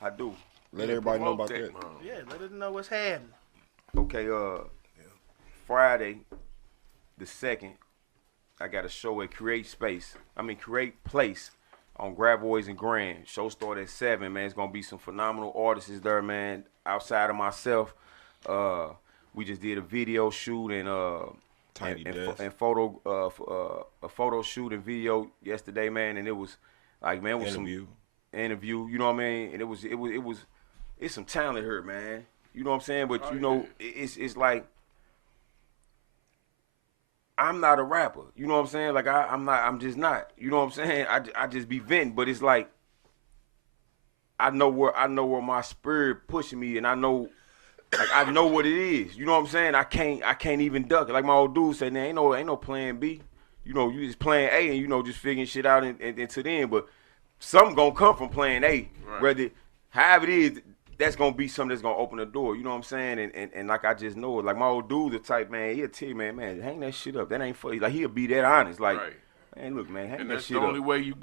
I do. Let everybody know about that. man. Yeah, let us know what's happening. Okay, Friday, the 2nd, I got a show at Create Place on Gravois and Grand. Show start at 7, man. It's gonna be some phenomenal artists there, man. Outside of myself, we just did a video shoot and a photo shoot and video yesterday, man. And it was like, man, it was Interview. some interview. You know what I mean? And it's some talent here, man. You know what I'm saying? But you know, it's like I'm not a rapper. You know what I'm saying? Like I'm just not. You know what I'm saying? I just be venting, but it's like I know where my spirit pushing me, and I know what it is. You know what I'm saying? I can't even duck it. Like my old dude said, ain't no plan B. You know, you just playing A and just figuring shit out and to the end. But something gonna come from playing A. Right. Whether however it is, that's gonna be something that's gonna open the door. You know what I'm saying? And like I just know it. Like my old dude, the type man, he'll tell you, man, hang that shit up. That ain't funny. Like he'll be that honest. Like, man, look, man, hang that shit up.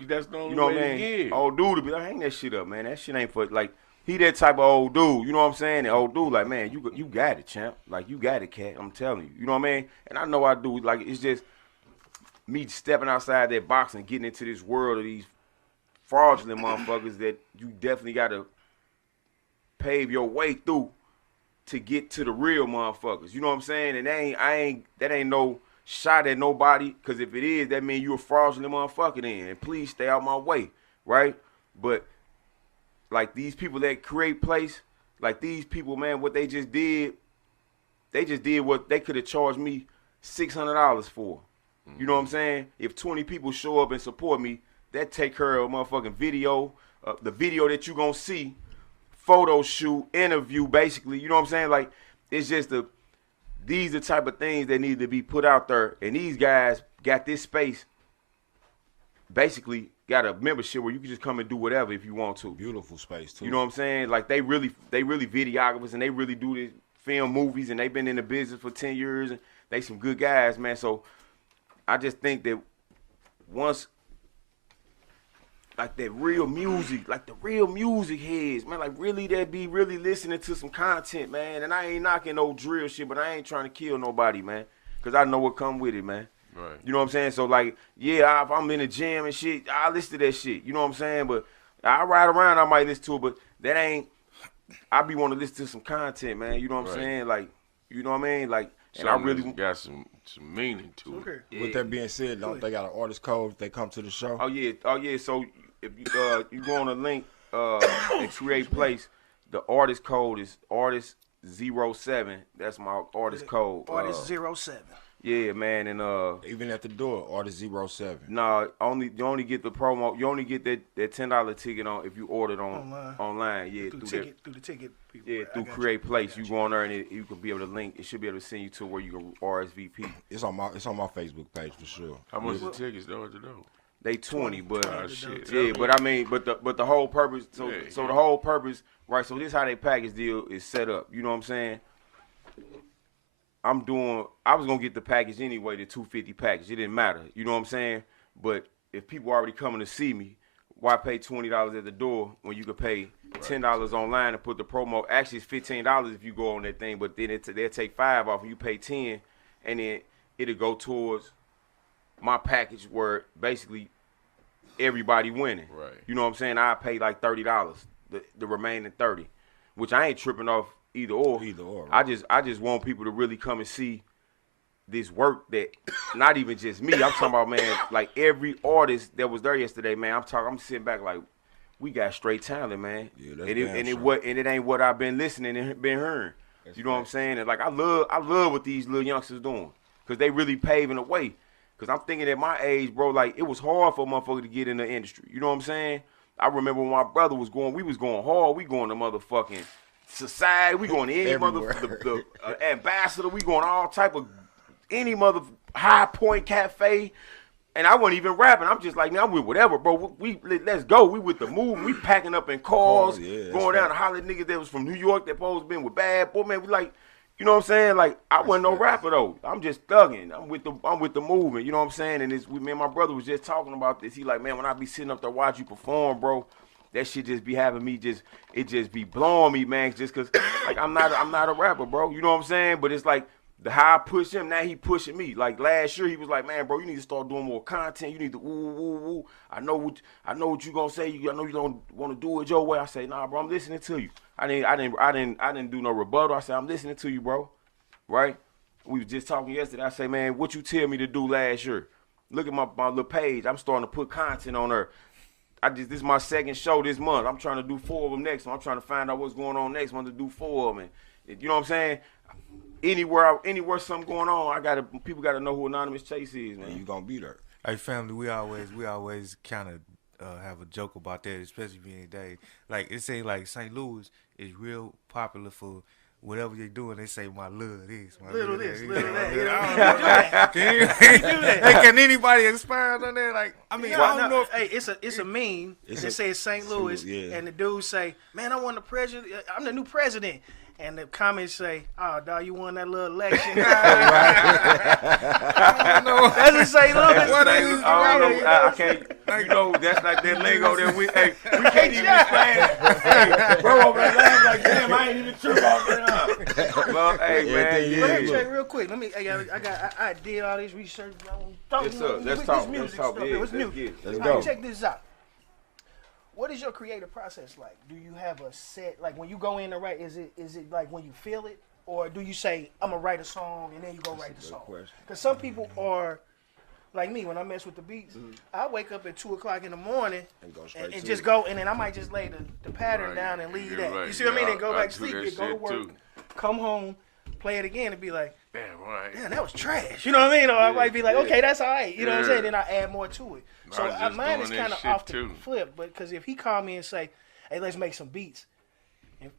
That's the only you know way what I you mean? get. Old dude to be like, hang that shit up, man. That shit ain't for like. He that type of old dude, you know what I'm saying? And old dude, like, man, you got it, champ. Like, you got it, cat. I'm telling you. You know what I mean? And I know I do. Like, it's just me stepping outside that box and getting into this world of these fraudulent motherfuckers that you definitely got to pave your way through to get to the real motherfuckers. You know what I'm saying? And that ain't no shot at nobody, because if it is, that means you a fraudulent motherfucker then. And please stay out my way, right? But like these people that create place, like these people, man, what they just did what they could have charged me $600 for. Mm-hmm. You know what I'm saying? If 20 people show up and support me, that take care of a motherfucking video, the video that you gonna see, photo shoot, interview, basically. You know what I'm saying? Like, it's just these are the type of things that need to be put out there, and these guys got this space, basically got a membership where you can just come and do whatever if you want to. Beautiful space too. You know what I'm saying? Like they really videographers, and they really do this film movies, and they've been in the business for 10 years, and they some good guys, man. So I just think that once like that real music, like the real music heads, man, like really that be really listening to some content, man. And I ain't knocking no drill shit, but I ain't trying to kill nobody, man, because I know what come with it, man. Right. You know what I'm saying? So, like, yeah, if I'm in the gym and shit, I listen to that shit. You know what I'm saying? But I ride around, I might listen to it, but that ain't, I be wanting to listen to some content, man. You know what I'm saying? Like, you know what I mean? Like, and I really got some meaning to it. Yeah. With that being said, don't they got an artist code if they come to the show? Oh yeah. So if you go on a link and create place, the artist code is artist07. That's my artist code. Artist07. Yeah, man, and even at the door, artist07. Nah, you only get the promo. You only get that $10 ticket on if you ordered online. Yeah, through the ticket. People. Yeah, through Create Place, you go on there and you can be able to link. It should be able to send you to where you can RSVP. It's on my Facebook page for sure. How much the tickets though? They 20, but shit. Yeah, but I mean, but the whole purpose. So the whole purpose, right? So this how they package deal is set up. You know what I'm saying? I was gonna get the package anyway, the $250 package. It didn't matter. You know what I'm saying? But if people already coming to see me, why pay $20 at the door when you could pay $10 online and put the promo? Actually, it's $15 if you go on that thing, but then they'll take $5 off and you pay $10, and then it'll go towards my package where basically everybody winning. Right. You know what I'm saying? I pay like $30, the remaining $30, which I ain't tripping off either or. Right. I just want people to really come and see this work that not even just me. I'm talking about, man, like every artist that was there yesterday, man. I'm sitting back like, we got straight talent, man. Yeah, that's it ain't what I've been listening and been hearing. You know what I'm saying? And like I love what these little youngsters doing, because they really paving the way. Because I'm thinking at my age, bro, like it was hard for a motherfucker to get in the industry. You know what I'm saying? I remember when my brother was going, we was going hard. We going to motherfucking Society, we going to any the Ambassador, we going all type of any mother High Point Cafe, and I wasn't even rapping. I'm just like, man, I'm with whatever, bro. Let's go. We with the move. We packing up in cars, going down to holler at niggas that was from New York that supposed to been with Bad Boy, man. We like, you know what I'm saying? Like I wasn't no rapper though. I'm just thugging. I'm with the movement. You know what I'm saying? And me and my brother was just talking about this. He like, man, when I be sitting up there watch you perform, bro, that shit just be having me it just be blowing me, man, just cause like I'm not a rapper, bro. You know what I'm saying? But it's like how I push him, now he pushing me. Like last year he was like, man, bro, you need to start doing more content. You need to woo. I know what you gonna say. I know you don't want to do it your way. I say, nah, bro, I'm listening to you. I didn't do no rebuttal. I said, I'm listening to you, bro. Right? We was just talking yesterday. I say, man, what you tell me to do last year? Look at my little page. I'm starting to put content on there. This is my second show this month. I'm trying to do 4 of them next month. I'm trying to find out what's going on next month to do 4 of them. And, you know what I'm saying? anywhere something going on, people gotta know who Anonymous Chase is, man. And you gonna be there. Hey, family, we always kind of have a joke about that, especially being today. Like, it seems like St. Louis is real popular for whatever you're doing. They say, my little this, my Little this, little that. You You know, know, Hey, can anybody expand on that? Like, I mean, I don't know if... Hey, it's a meme. It's They a- say it's St. Louis, yeah. and the dude say, "Man, I won the president. I'm the new president." And the comments say, "Oh, dog, you won that little election." That's what St. Louis. What I is don't know. I can't. You know, that's like that lingo that we can't even explain it. Hey, bro, over there laughing like, damn, I ain't even true about that. Well, hey, man. Let me Yeah. check real quick. I did all this research. Yes, sir. Let's talk. Let's talk. Yeah, What's let's new? get it. Let's All go. right, check this out. What is your creative process like? Do you have a set, like when you go in to write, is it like when you feel it? Or do you say, I'm going to write a song and then you go write the song? Because some people are, like me, when I mess with the beats, I wake up at 2 o'clock in the morning And go straight and to just it. go, and then I might just lay the pattern Right. down and leave You're that. right. You see what I mean? Yeah, Then go I back to do sleep, that then go to shit work, too. come home, play it again and be like, Damn right. man, that was trash. You know what I mean? Or I might be like, yeah. okay, that's all right. You know what I'm Yeah. saying? Then I add more to it. So I was just mine is doing that kind of shit off the too. flip, but because if he called me and say, hey, let's make some beats.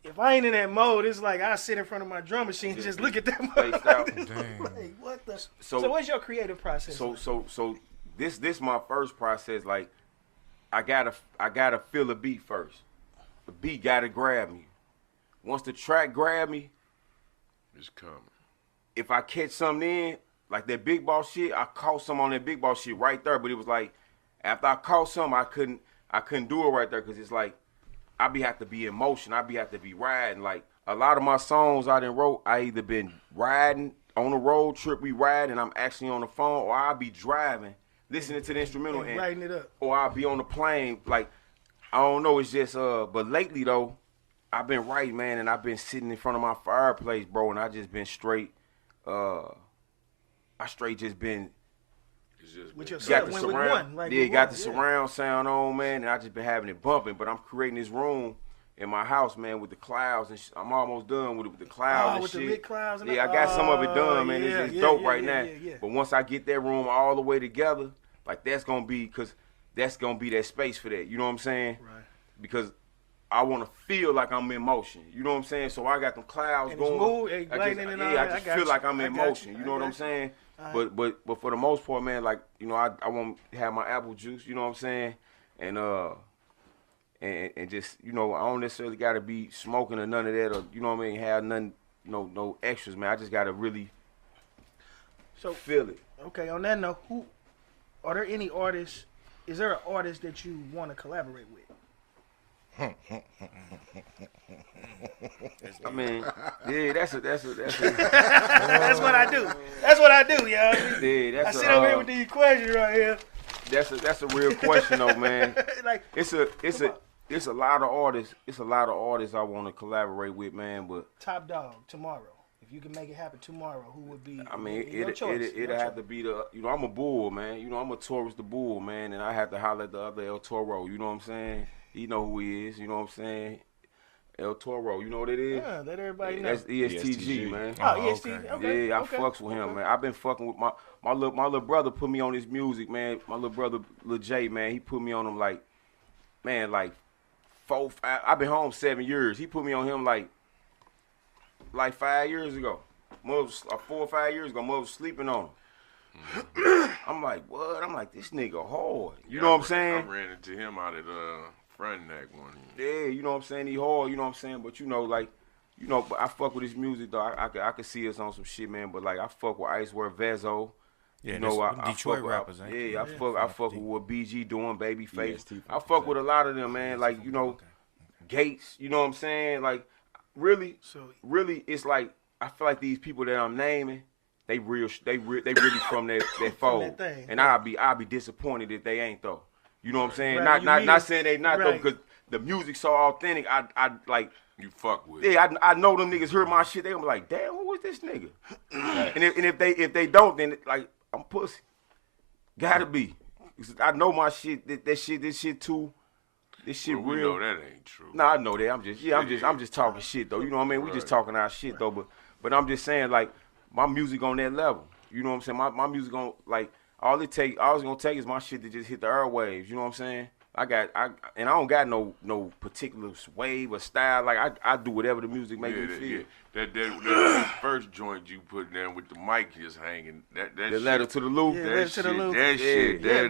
If I ain't in that mode, it's like I sit in front of my drum machine and just look at that Spaced out. Like, what the? So- So what's your creative process? So like? this my first process. Like I gotta feel a beat first. The beat gotta grab me. Once the track grab me, It's coming. if I catch something in, like that big ball shit, I caught some on that big ball shit right there. But it was like after I caught some, I couldn't do it right there because it's like I have to be in motion. I have to be riding. Like a lot of my songs I done wrote, I either been riding on a road trip, we ride, and I'm actually on the phone, or I'll be driving, listening to the instrumental, And writing it up. or I'll be on the plane. Like I don't know, it's just but lately though, I've been writing, man, and I've been sitting in front of my fireplace, bro, and I just been straight. I straight just been. It's just With been- yourself. Got the When we surround, won, like yeah, we got won, the yeah. surround sound on, man, and I just been having it bumping. But I'm creating this room in my house, man, with the clouds, and I'm almost done with the clouds and with shit. the lit clouds and yeah, I that? got some of it done, man. Yeah, It's yeah, dope yeah, right yeah, now. yeah. But once I get that room all the way together, like that's gonna be that space for that. You know what I'm saying? Right. Because I want to feel like I'm in motion. You know what I'm saying? So I got them clouds And it's going. moved, and lightning and all that. I I just got feel you. like I'm I in got motion. you. You I know what got I'm you. saying? All right. But for the most part, man, like, you know, I want to have my apple juice, you know what I'm saying? And just, you know, I don't necessarily got to be smoking or none of that, or, you know what I mean, have nothing, no extras, man. I just got to really So feel it. okay, on that note, who are there any artists? Is there an artist that you want to collaborate with? I mean, yeah, that's a That's what I do. That's what I do, y'all. yeah, I that's sit over here with these questions right here. that's a real question though, man. Like, It's a lot of artists. It's a lot of artists I want to collaborate with, man. But top dog tomorrow. If you can make it happen tomorrow, who would be? I mean, your choice. it'll have to be I'm a bull, man. You know, I'm a Taurus the bull, man, and I have to holler at the other El Toro. You know what I'm saying? He know who he is. You know what I'm saying? El Toro. You know what it is? Yeah, let everybody know. That's ESTG, man. Oh, ESTG. Okay. Yeah, I okay. fucks with him, man. I've been fucking with my little brother put me on his music, man. My little brother, Lil J, man, he put me on him like 4, 5. I've been home 7 years. He put me on him like 5 years ago. 4 or 5 years ago, mother was sleeping on him. I'm like, what? I'm like, this nigga hard. You know what I'm saying? I ran into him out at Frontenac one. Yeah, you know what I'm saying? He hard, you know what I'm saying? But you know, like, you know, but I fuck with his music though. I could see us on some shit, man. But like, I fuck with Icewear, Vezo. Yeah, You know, that's I Detroit fuck with, rappers, ain't they? yeah, I fuck with what BG doing, Babyface. EST I fuck with a lot of them, man. Like, you know, Gates. You know what I'm saying? Like, really, So it's like I feel like these people that I'm naming, they really from that fold. thing. And I'll be disappointed if they ain't though. You know what I'm saying? Right, you Not mean- not saying they not though, right. because the music's so authentic. I like. You fuck with. Yeah, I know them niggas heard my shit. They gonna be like, damn, who is this nigga? And if they don't, then like I'm pussy. Gotta be. 'Cause I know my shit. This shit too. This shit Well, we real. know that ain't true. Nah, I know that. I'm just talking shit though. You know what I mean? We just talking our shit though. But I'm just saying, like, my music on that level. You know what I'm saying? My music on, like, all it's gonna take is my shit to just hit the airwaves. You know what I'm saying? I don't got no particular wave or style. Like I do whatever the music make me feel. That first joint you put down with the mic just hanging. That the shit, letter to the loop. Yeah, letter to the loop. That shit. Yeah,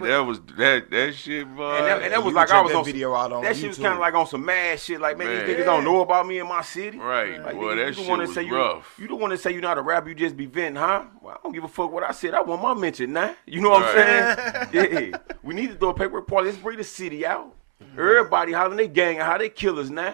That shit, boy. And that was you like can I check was that on video out on that shit was YouTube. kind of like on some mad shit. Like man, Man. these niggas don't know about me in my city. Right, Like, boy, nigga, that you shit wanna was say rough. You don't want to say you're not a rapper. You just be venting, huh? Well, I don't give a fuck what I said. I want my mention now. You know what I'm saying? Yeah. We need to throw a paperwork party. Let's bring the city out. Everybody hollering they gang and how they killers now.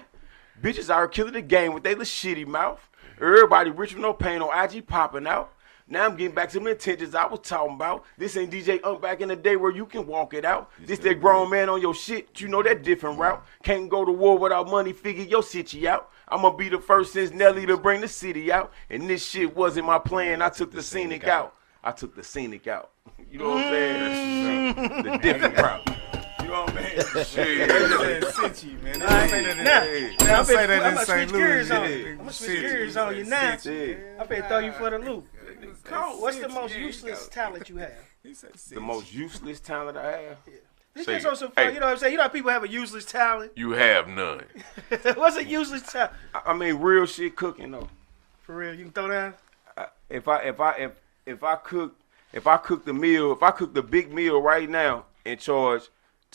Bitches out here killing the game with they little shitty mouth. Everybody rich with no pain on IG popping out. Now I'm getting back to the intentions I was talking about. This ain't DJ Unk back in the day where you can walk it out. This that grown man on your shit. You know that different route. Can't go to war without money, figure your city out. I'ma be the first since Nelly to bring the city out. And this shit wasn't my plan. I took the scenic out. I took the scenic out. You know what I'm saying? The different route. You know what I mean? Shit. Man. Now, I'm say that in gonna St. switch Louis, gears on yeah. you. I'm gonna switch gears on you now. Yeah. I'm finna throw you for the loop. What's the most useless talent you have? The most useless talent I have. This Say just it. on some fun. Hey. You know what I'm saying? You know how people have a useless talent? You have none. What's a useless talent? I mean real shit cooking though. For real, you can throw down? If I cook the meal, if I cook the big meal right now and charge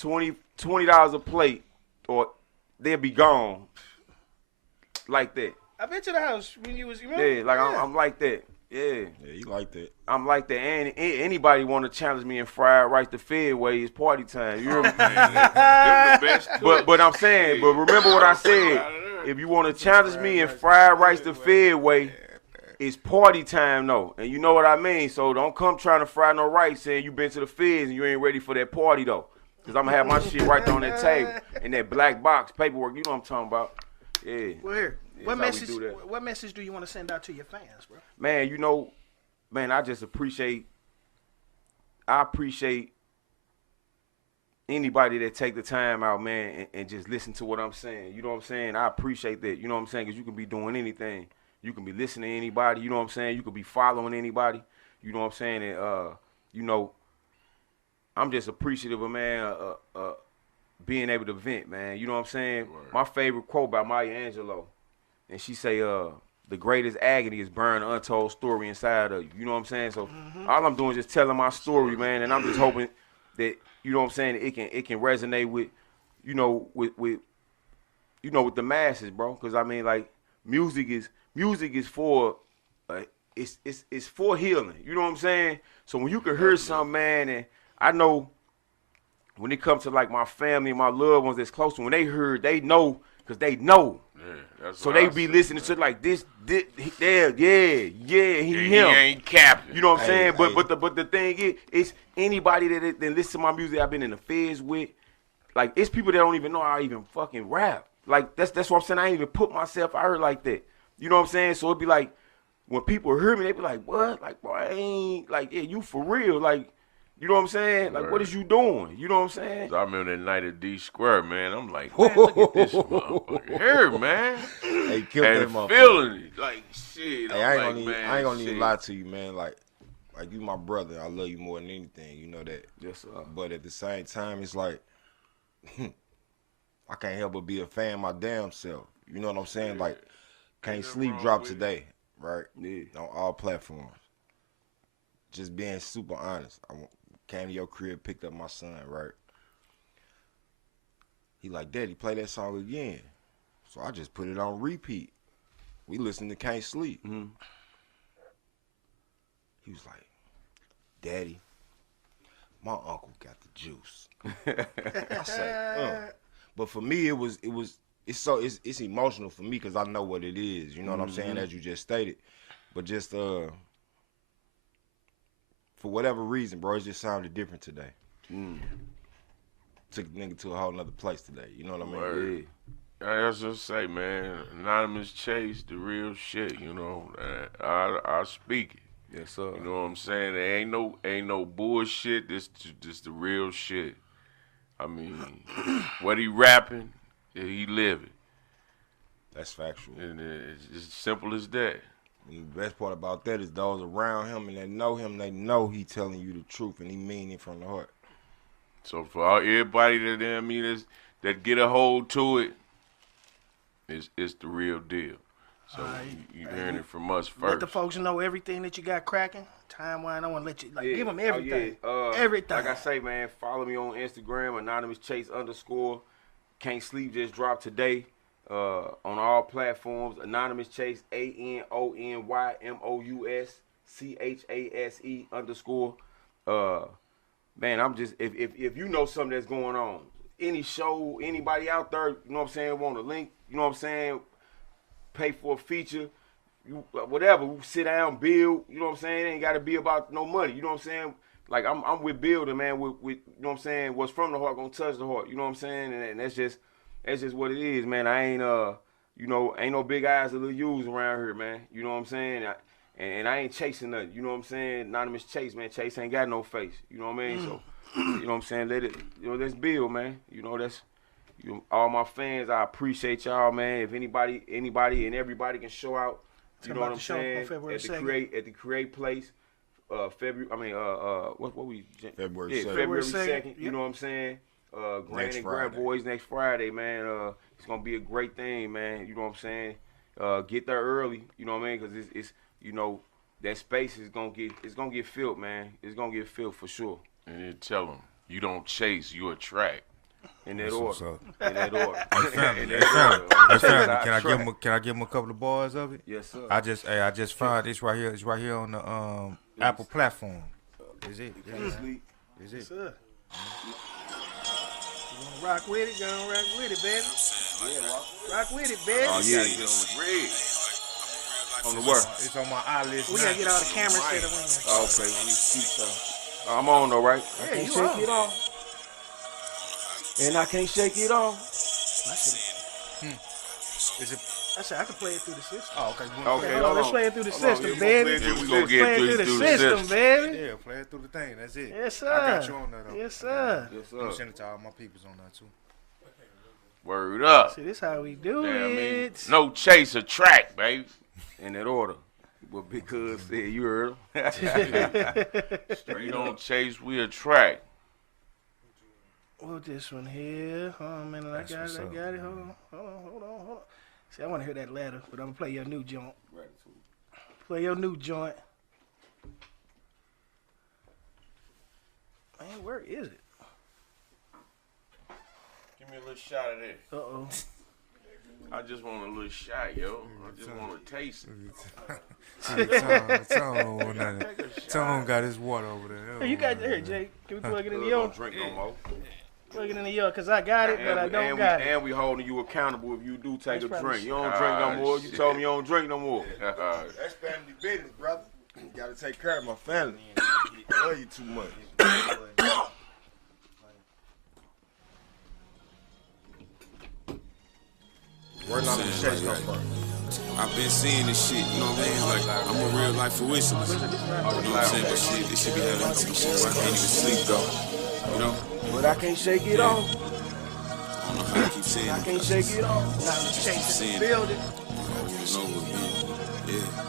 $20 a plate, or they'll be gone. Like that. I've been to the house when you was, you remember? Yeah, like I'm like that. Yeah. Yeah, you like that. I'm like that. And anybody want to challenge me in fried rice the Fed way, it's party time. You remember? Them the best But I'm saying, but remember what I said. If you want to challenge me in fried rice the Fed way, it's party time though. And you know what I mean? So don't come trying to fry no rice saying you been to the Feds and you ain't ready for that party though. Cause I'm gonna have my shit right there on that table in that black box paperwork. You know what I'm talking about? Yeah. Well, here. That's how we do that. What message do you want to send out to your fans, bro? Man, you know, man, I appreciate anybody that take the time out, man, and just listen to what I'm saying. You know what I'm saying? I appreciate that. You know what I'm saying? Because you can be doing anything. You can be listening to anybody. You know what I'm saying? You could be following anybody. You know what I'm saying? And, you know, I'm just appreciative of, man, being able to vent, man. You know what I'm saying? Word. My favorite quote by Maya Angelou, and she say, the greatest agony is burying an untold story inside of you. You know what I'm saying? So all I'm doing is just telling my story, man, and I'm just hoping that, you know what I'm saying, it can resonate with, you know, with the masses, bro. Because I mean, like, music is for it's for healing. You know what I'm saying? So when you can hear something, man, and I know when it comes to like my family and my loved ones that's close to, when they heard, they know, because they know. Yeah, that's So what they I be said, listening man. to like this, yeah, he He him. ain't capping. You know what I'm saying? Hey. But the thing is, it's anybody that listen to my music I've been in the feds with, like it's people that don't even know I even fucking rap. Like that's what I'm saying. I ain't even put myself out here like that. You know what I'm saying? So it'd be like when people hear me, they be like, "What? Like, boy, I ain't like, yeah, you for real? Like, you know what I'm saying? Like, what is you doing? You know what I'm saying?" So I remember that night at D Square, man. I'm like, man, look at this motherfucker here, man. Hey, killed that And motherfucker. feeling it. Like, shit. Hey, I'm I like, man, ain't gonna shit. even lie to you, man. Like you my brother. I love you more than anything. You know that. Yes, sir. But at the same time, it's like I can't help but be a fan of my damn self. You know what I'm saying? Like, Can't Sleep dropped today, right? Yeah. On all platforms. Just being super honest. Came to your crib, picked up my son, right? He like, Daddy, play that song again. So I just put it on repeat. We listened to Can't Sleep. Mm-hmm. He was like, Daddy, my uncle got the juice. I said, But for me, it's emotional for me because I know what it is. You know what I'm saying? As you just stated. But just for whatever reason, bro, it just sounded different today. Took the nigga to a whole nother place today. You know what I mean? Word. I just say, man, Anonymous Chase, the real shit, you know. I speak it. Yes, sir. You know what I'm saying? There ain't no bullshit. This the real shit. I mean, what he rapping, he living. That's factual. And it's as simple as that. And the best part about that is those around him and they know he telling you the truth and he mean it from the heart. So for everybody that get a hold to it, it's the real deal. So you hearing it from us first. Let the folks know everything that you got cracking. Timeline, I want to let you give them everything. Everything. Like I say, man, follow me on Instagram, @AnonymousChase_. Can't Sleep just dropped today on all platforms. Anonymous Chase, ANONYMOUSCHASE_. Man, I'm just if you know something that's going on, any show, anybody out there, you know what I'm saying, want a link, you know what I'm saying, pay for a feature, whatever, we sit down, build, you know what I'm saying, it ain't got to be about no money, you know what I'm saying, like I'm with building, man, with you know what I'm saying, what's from the heart gonna touch the heart, you know what I'm saying, and that's just what it is, man. I ain't ain't no big eyes or little U's around here, man, you know what I'm saying, and I ain't chasing nothing, you know what I'm saying, Anonymous Chase, man, Chase ain't got no face, you know what I mean, so, you know what I'm saying, let's build, man, you know, that's, all my fans, I appreciate y'all, man. If anybody and everybody can show out, you know what I'm saying, at the Create place, February 2nd, you know what I'm saying, Grand and Grand Boys next Friday, man. It's gonna be a great thing, man. You know what I'm saying. Get there early, you know what I mean, because it's that space is gonna get filled, man. It's gonna get filled for sure. And then tell them you don't chase, you attract. In that order. Hey, can I give him a couple of bars of it? Yes, sir. I just found this right here. It's right here on the Apple platform. Is it? Is it? Yes, sir. You wanna rock with it? Gonna rock with it, baby. Rock with it, baby. Oh yeah. On the work. It's on my eyelist. We gotta get all the cameras set up. Okay, let me see something. I'm on though, right? Yeah, I can't you shake on. it off. And I can't shake it off. Is it? I said I can play it through the system. Oh, okay. Okay, Let's play it through the system, baby. Yeah, we gonna Play it get through the system, baby. Yeah, play it through the thing. That's it. Yes, sir. I got you on that. Though. Yes, sir. Yes, I'm gonna sir. send it to all my peoples on that too. Word up. See, this how we do Yeah, I mean, it. no chase, attract, baby. In that order. What Big Cuz said, you heard him. We don't chase, we attract. Well, this one here. Hold on a minute. I got it. Hold on. See, I want to hear that ladder, but I'm going to play your new joint. Play your new joint. Man, where is it? Give me a little shot of that. Uh-oh. I just want a little shot, yo. I just want to taste it. Tone got his water over there. Hey, you got it here, Jay. Can we plug it into Cuz your? don't drink no more. Plug it into your, because I got it, but I don't got it. And we holding you accountable if you do take That's a probably drink. You don't drink no more. You shit. told me you don't drink no more. That's family business, brother. You gotta take care of my family. I love you too much. Where not the chase come from? I've been seeing this shit, you know what I mean? Like, I'm a real life fruitionist. You know what I'm saying? But shit, this shit be having some shit where I can't even sleep, though. You know? But I can't shake it off. I don't know how I keep saying I it. can't shake it off. Not the chase in Seeing the it. building. Over and over again. Yeah.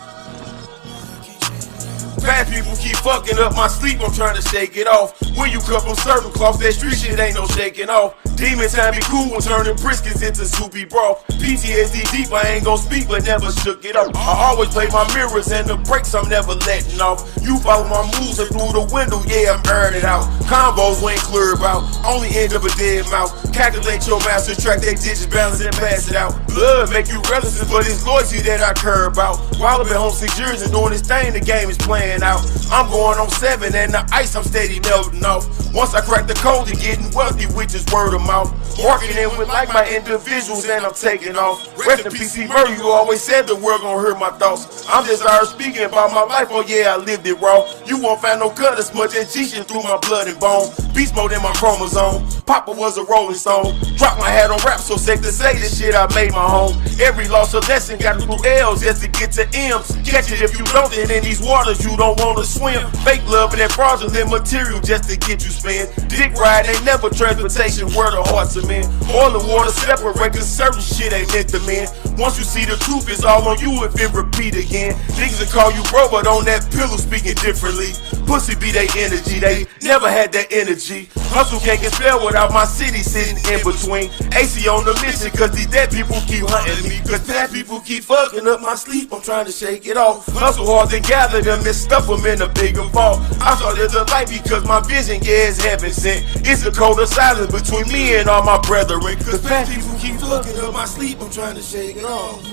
Bad people keep fucking up my sleep, I'm trying to shake it off. When you come from certain cloth, that street shit ain't no shaking off. Demon time be cool when turning briskets into soupy broth. PTSD deep, I ain't gon' speak, but never shook it up. I always play my mirrors and the brakes I'm never letting off. You follow my moves and through the window, yeah, I'm burning out. Combos we ain't clear about, only end up a dead mouth. Calculate your master track, that digits balance and pass it out. Blood make you relevant, but it's loyalty that I care about. While I've been home 6 years and doing this thing, the game is playing out. I'm going on 7 and the ice I'm steady melting off. Once I crack the code to getting wealthy, which is word of mouth. Working in with like my individuals and I'm taking off. Rest in peace, Murray, you always said the world gon' hurt my thoughts. I'm just out here speaking about my life, oh yeah, I lived it raw. You won't find no cut as much as G-shit through my blood and bone. Beast mode in my chromosome. Papa was a Rolling Stone. Dropped my hat on rap, so safe to say this shit I made my home. Every loss a lesson, got through L's just to get to M's. Catch it if you don't, then in these waters you don't wanna swim. Fake love and that fraudulent material just to get you spent. Dick ride ain't never transportation, where the hearts are men. Oil and water separate, cause certain shit ain't meant to men. Once you see the truth, it's all on you if it repeat again. Niggas will call you bro, but on that pillow speaking differently. Pussy be they energy, they never had that energy. Hustle can't get spelled without my city sitting in between. AC on the mission, cause these dead people keep hunting me. Cause bad people keep fucking up my sleep, I'm trying to shake it off. Hustle hard and gather them and stuff them in a bigger vault. I started the light because my vision, yeah, is heaven sent. It's a colder silence between me and all my brethren. Cause bad people keep fucking up my sleep, I'm trying to shake it off.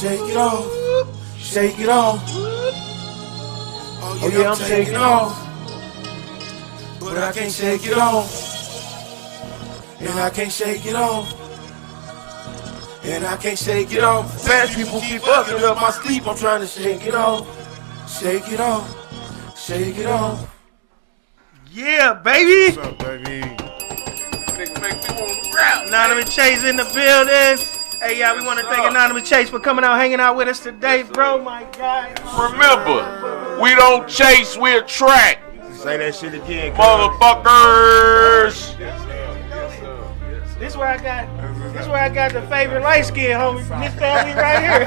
Shake it off. Shake it off. Oh yeah, I'm shaking off. But I can't shake it off. And I can't shake it off. And I can't shake it off. Bad people keep fucking up my sleep, I'm trying to shake it off. Shake it off. Shake it off. Yeah, baby. What's up, baby? Nigga make me want to rap. Anonymous Chase in the building. Hey, y'all, we want to thank Anonymous Chase for coming out, hanging out with us today, bro. My God. Remember, we don't chase, we attract. Say that shit again, motherfuckers. This is where I got the favorite light skin homie from his family right here. You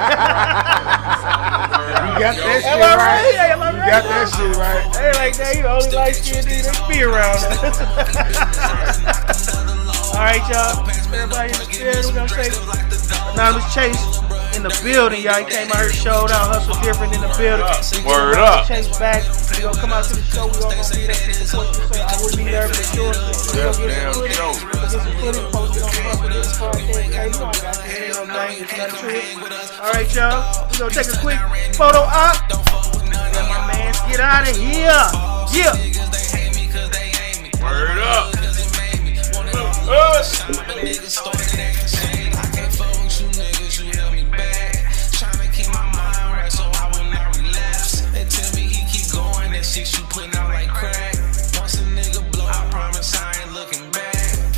got that shit right. Am I right? You got that shit right. Hey, like that, you the only light skin dude that be around us. All right, y'all. Everybody in the field, we're gonna say Anonymous Chase in the building, y'all. He came out here, showed out, hustle different in the building. Word up. Chase back. We gonna come out to the show. We all gonna be there to support you. So I will be there for sure. We gonna get some footage. Get some footage posted on this podcast. Hey, you know I got you. Ain't no thing. It's nothing to it. All right, y'all. We gonna take a quick photo op. Let my man get out of here. Yeah.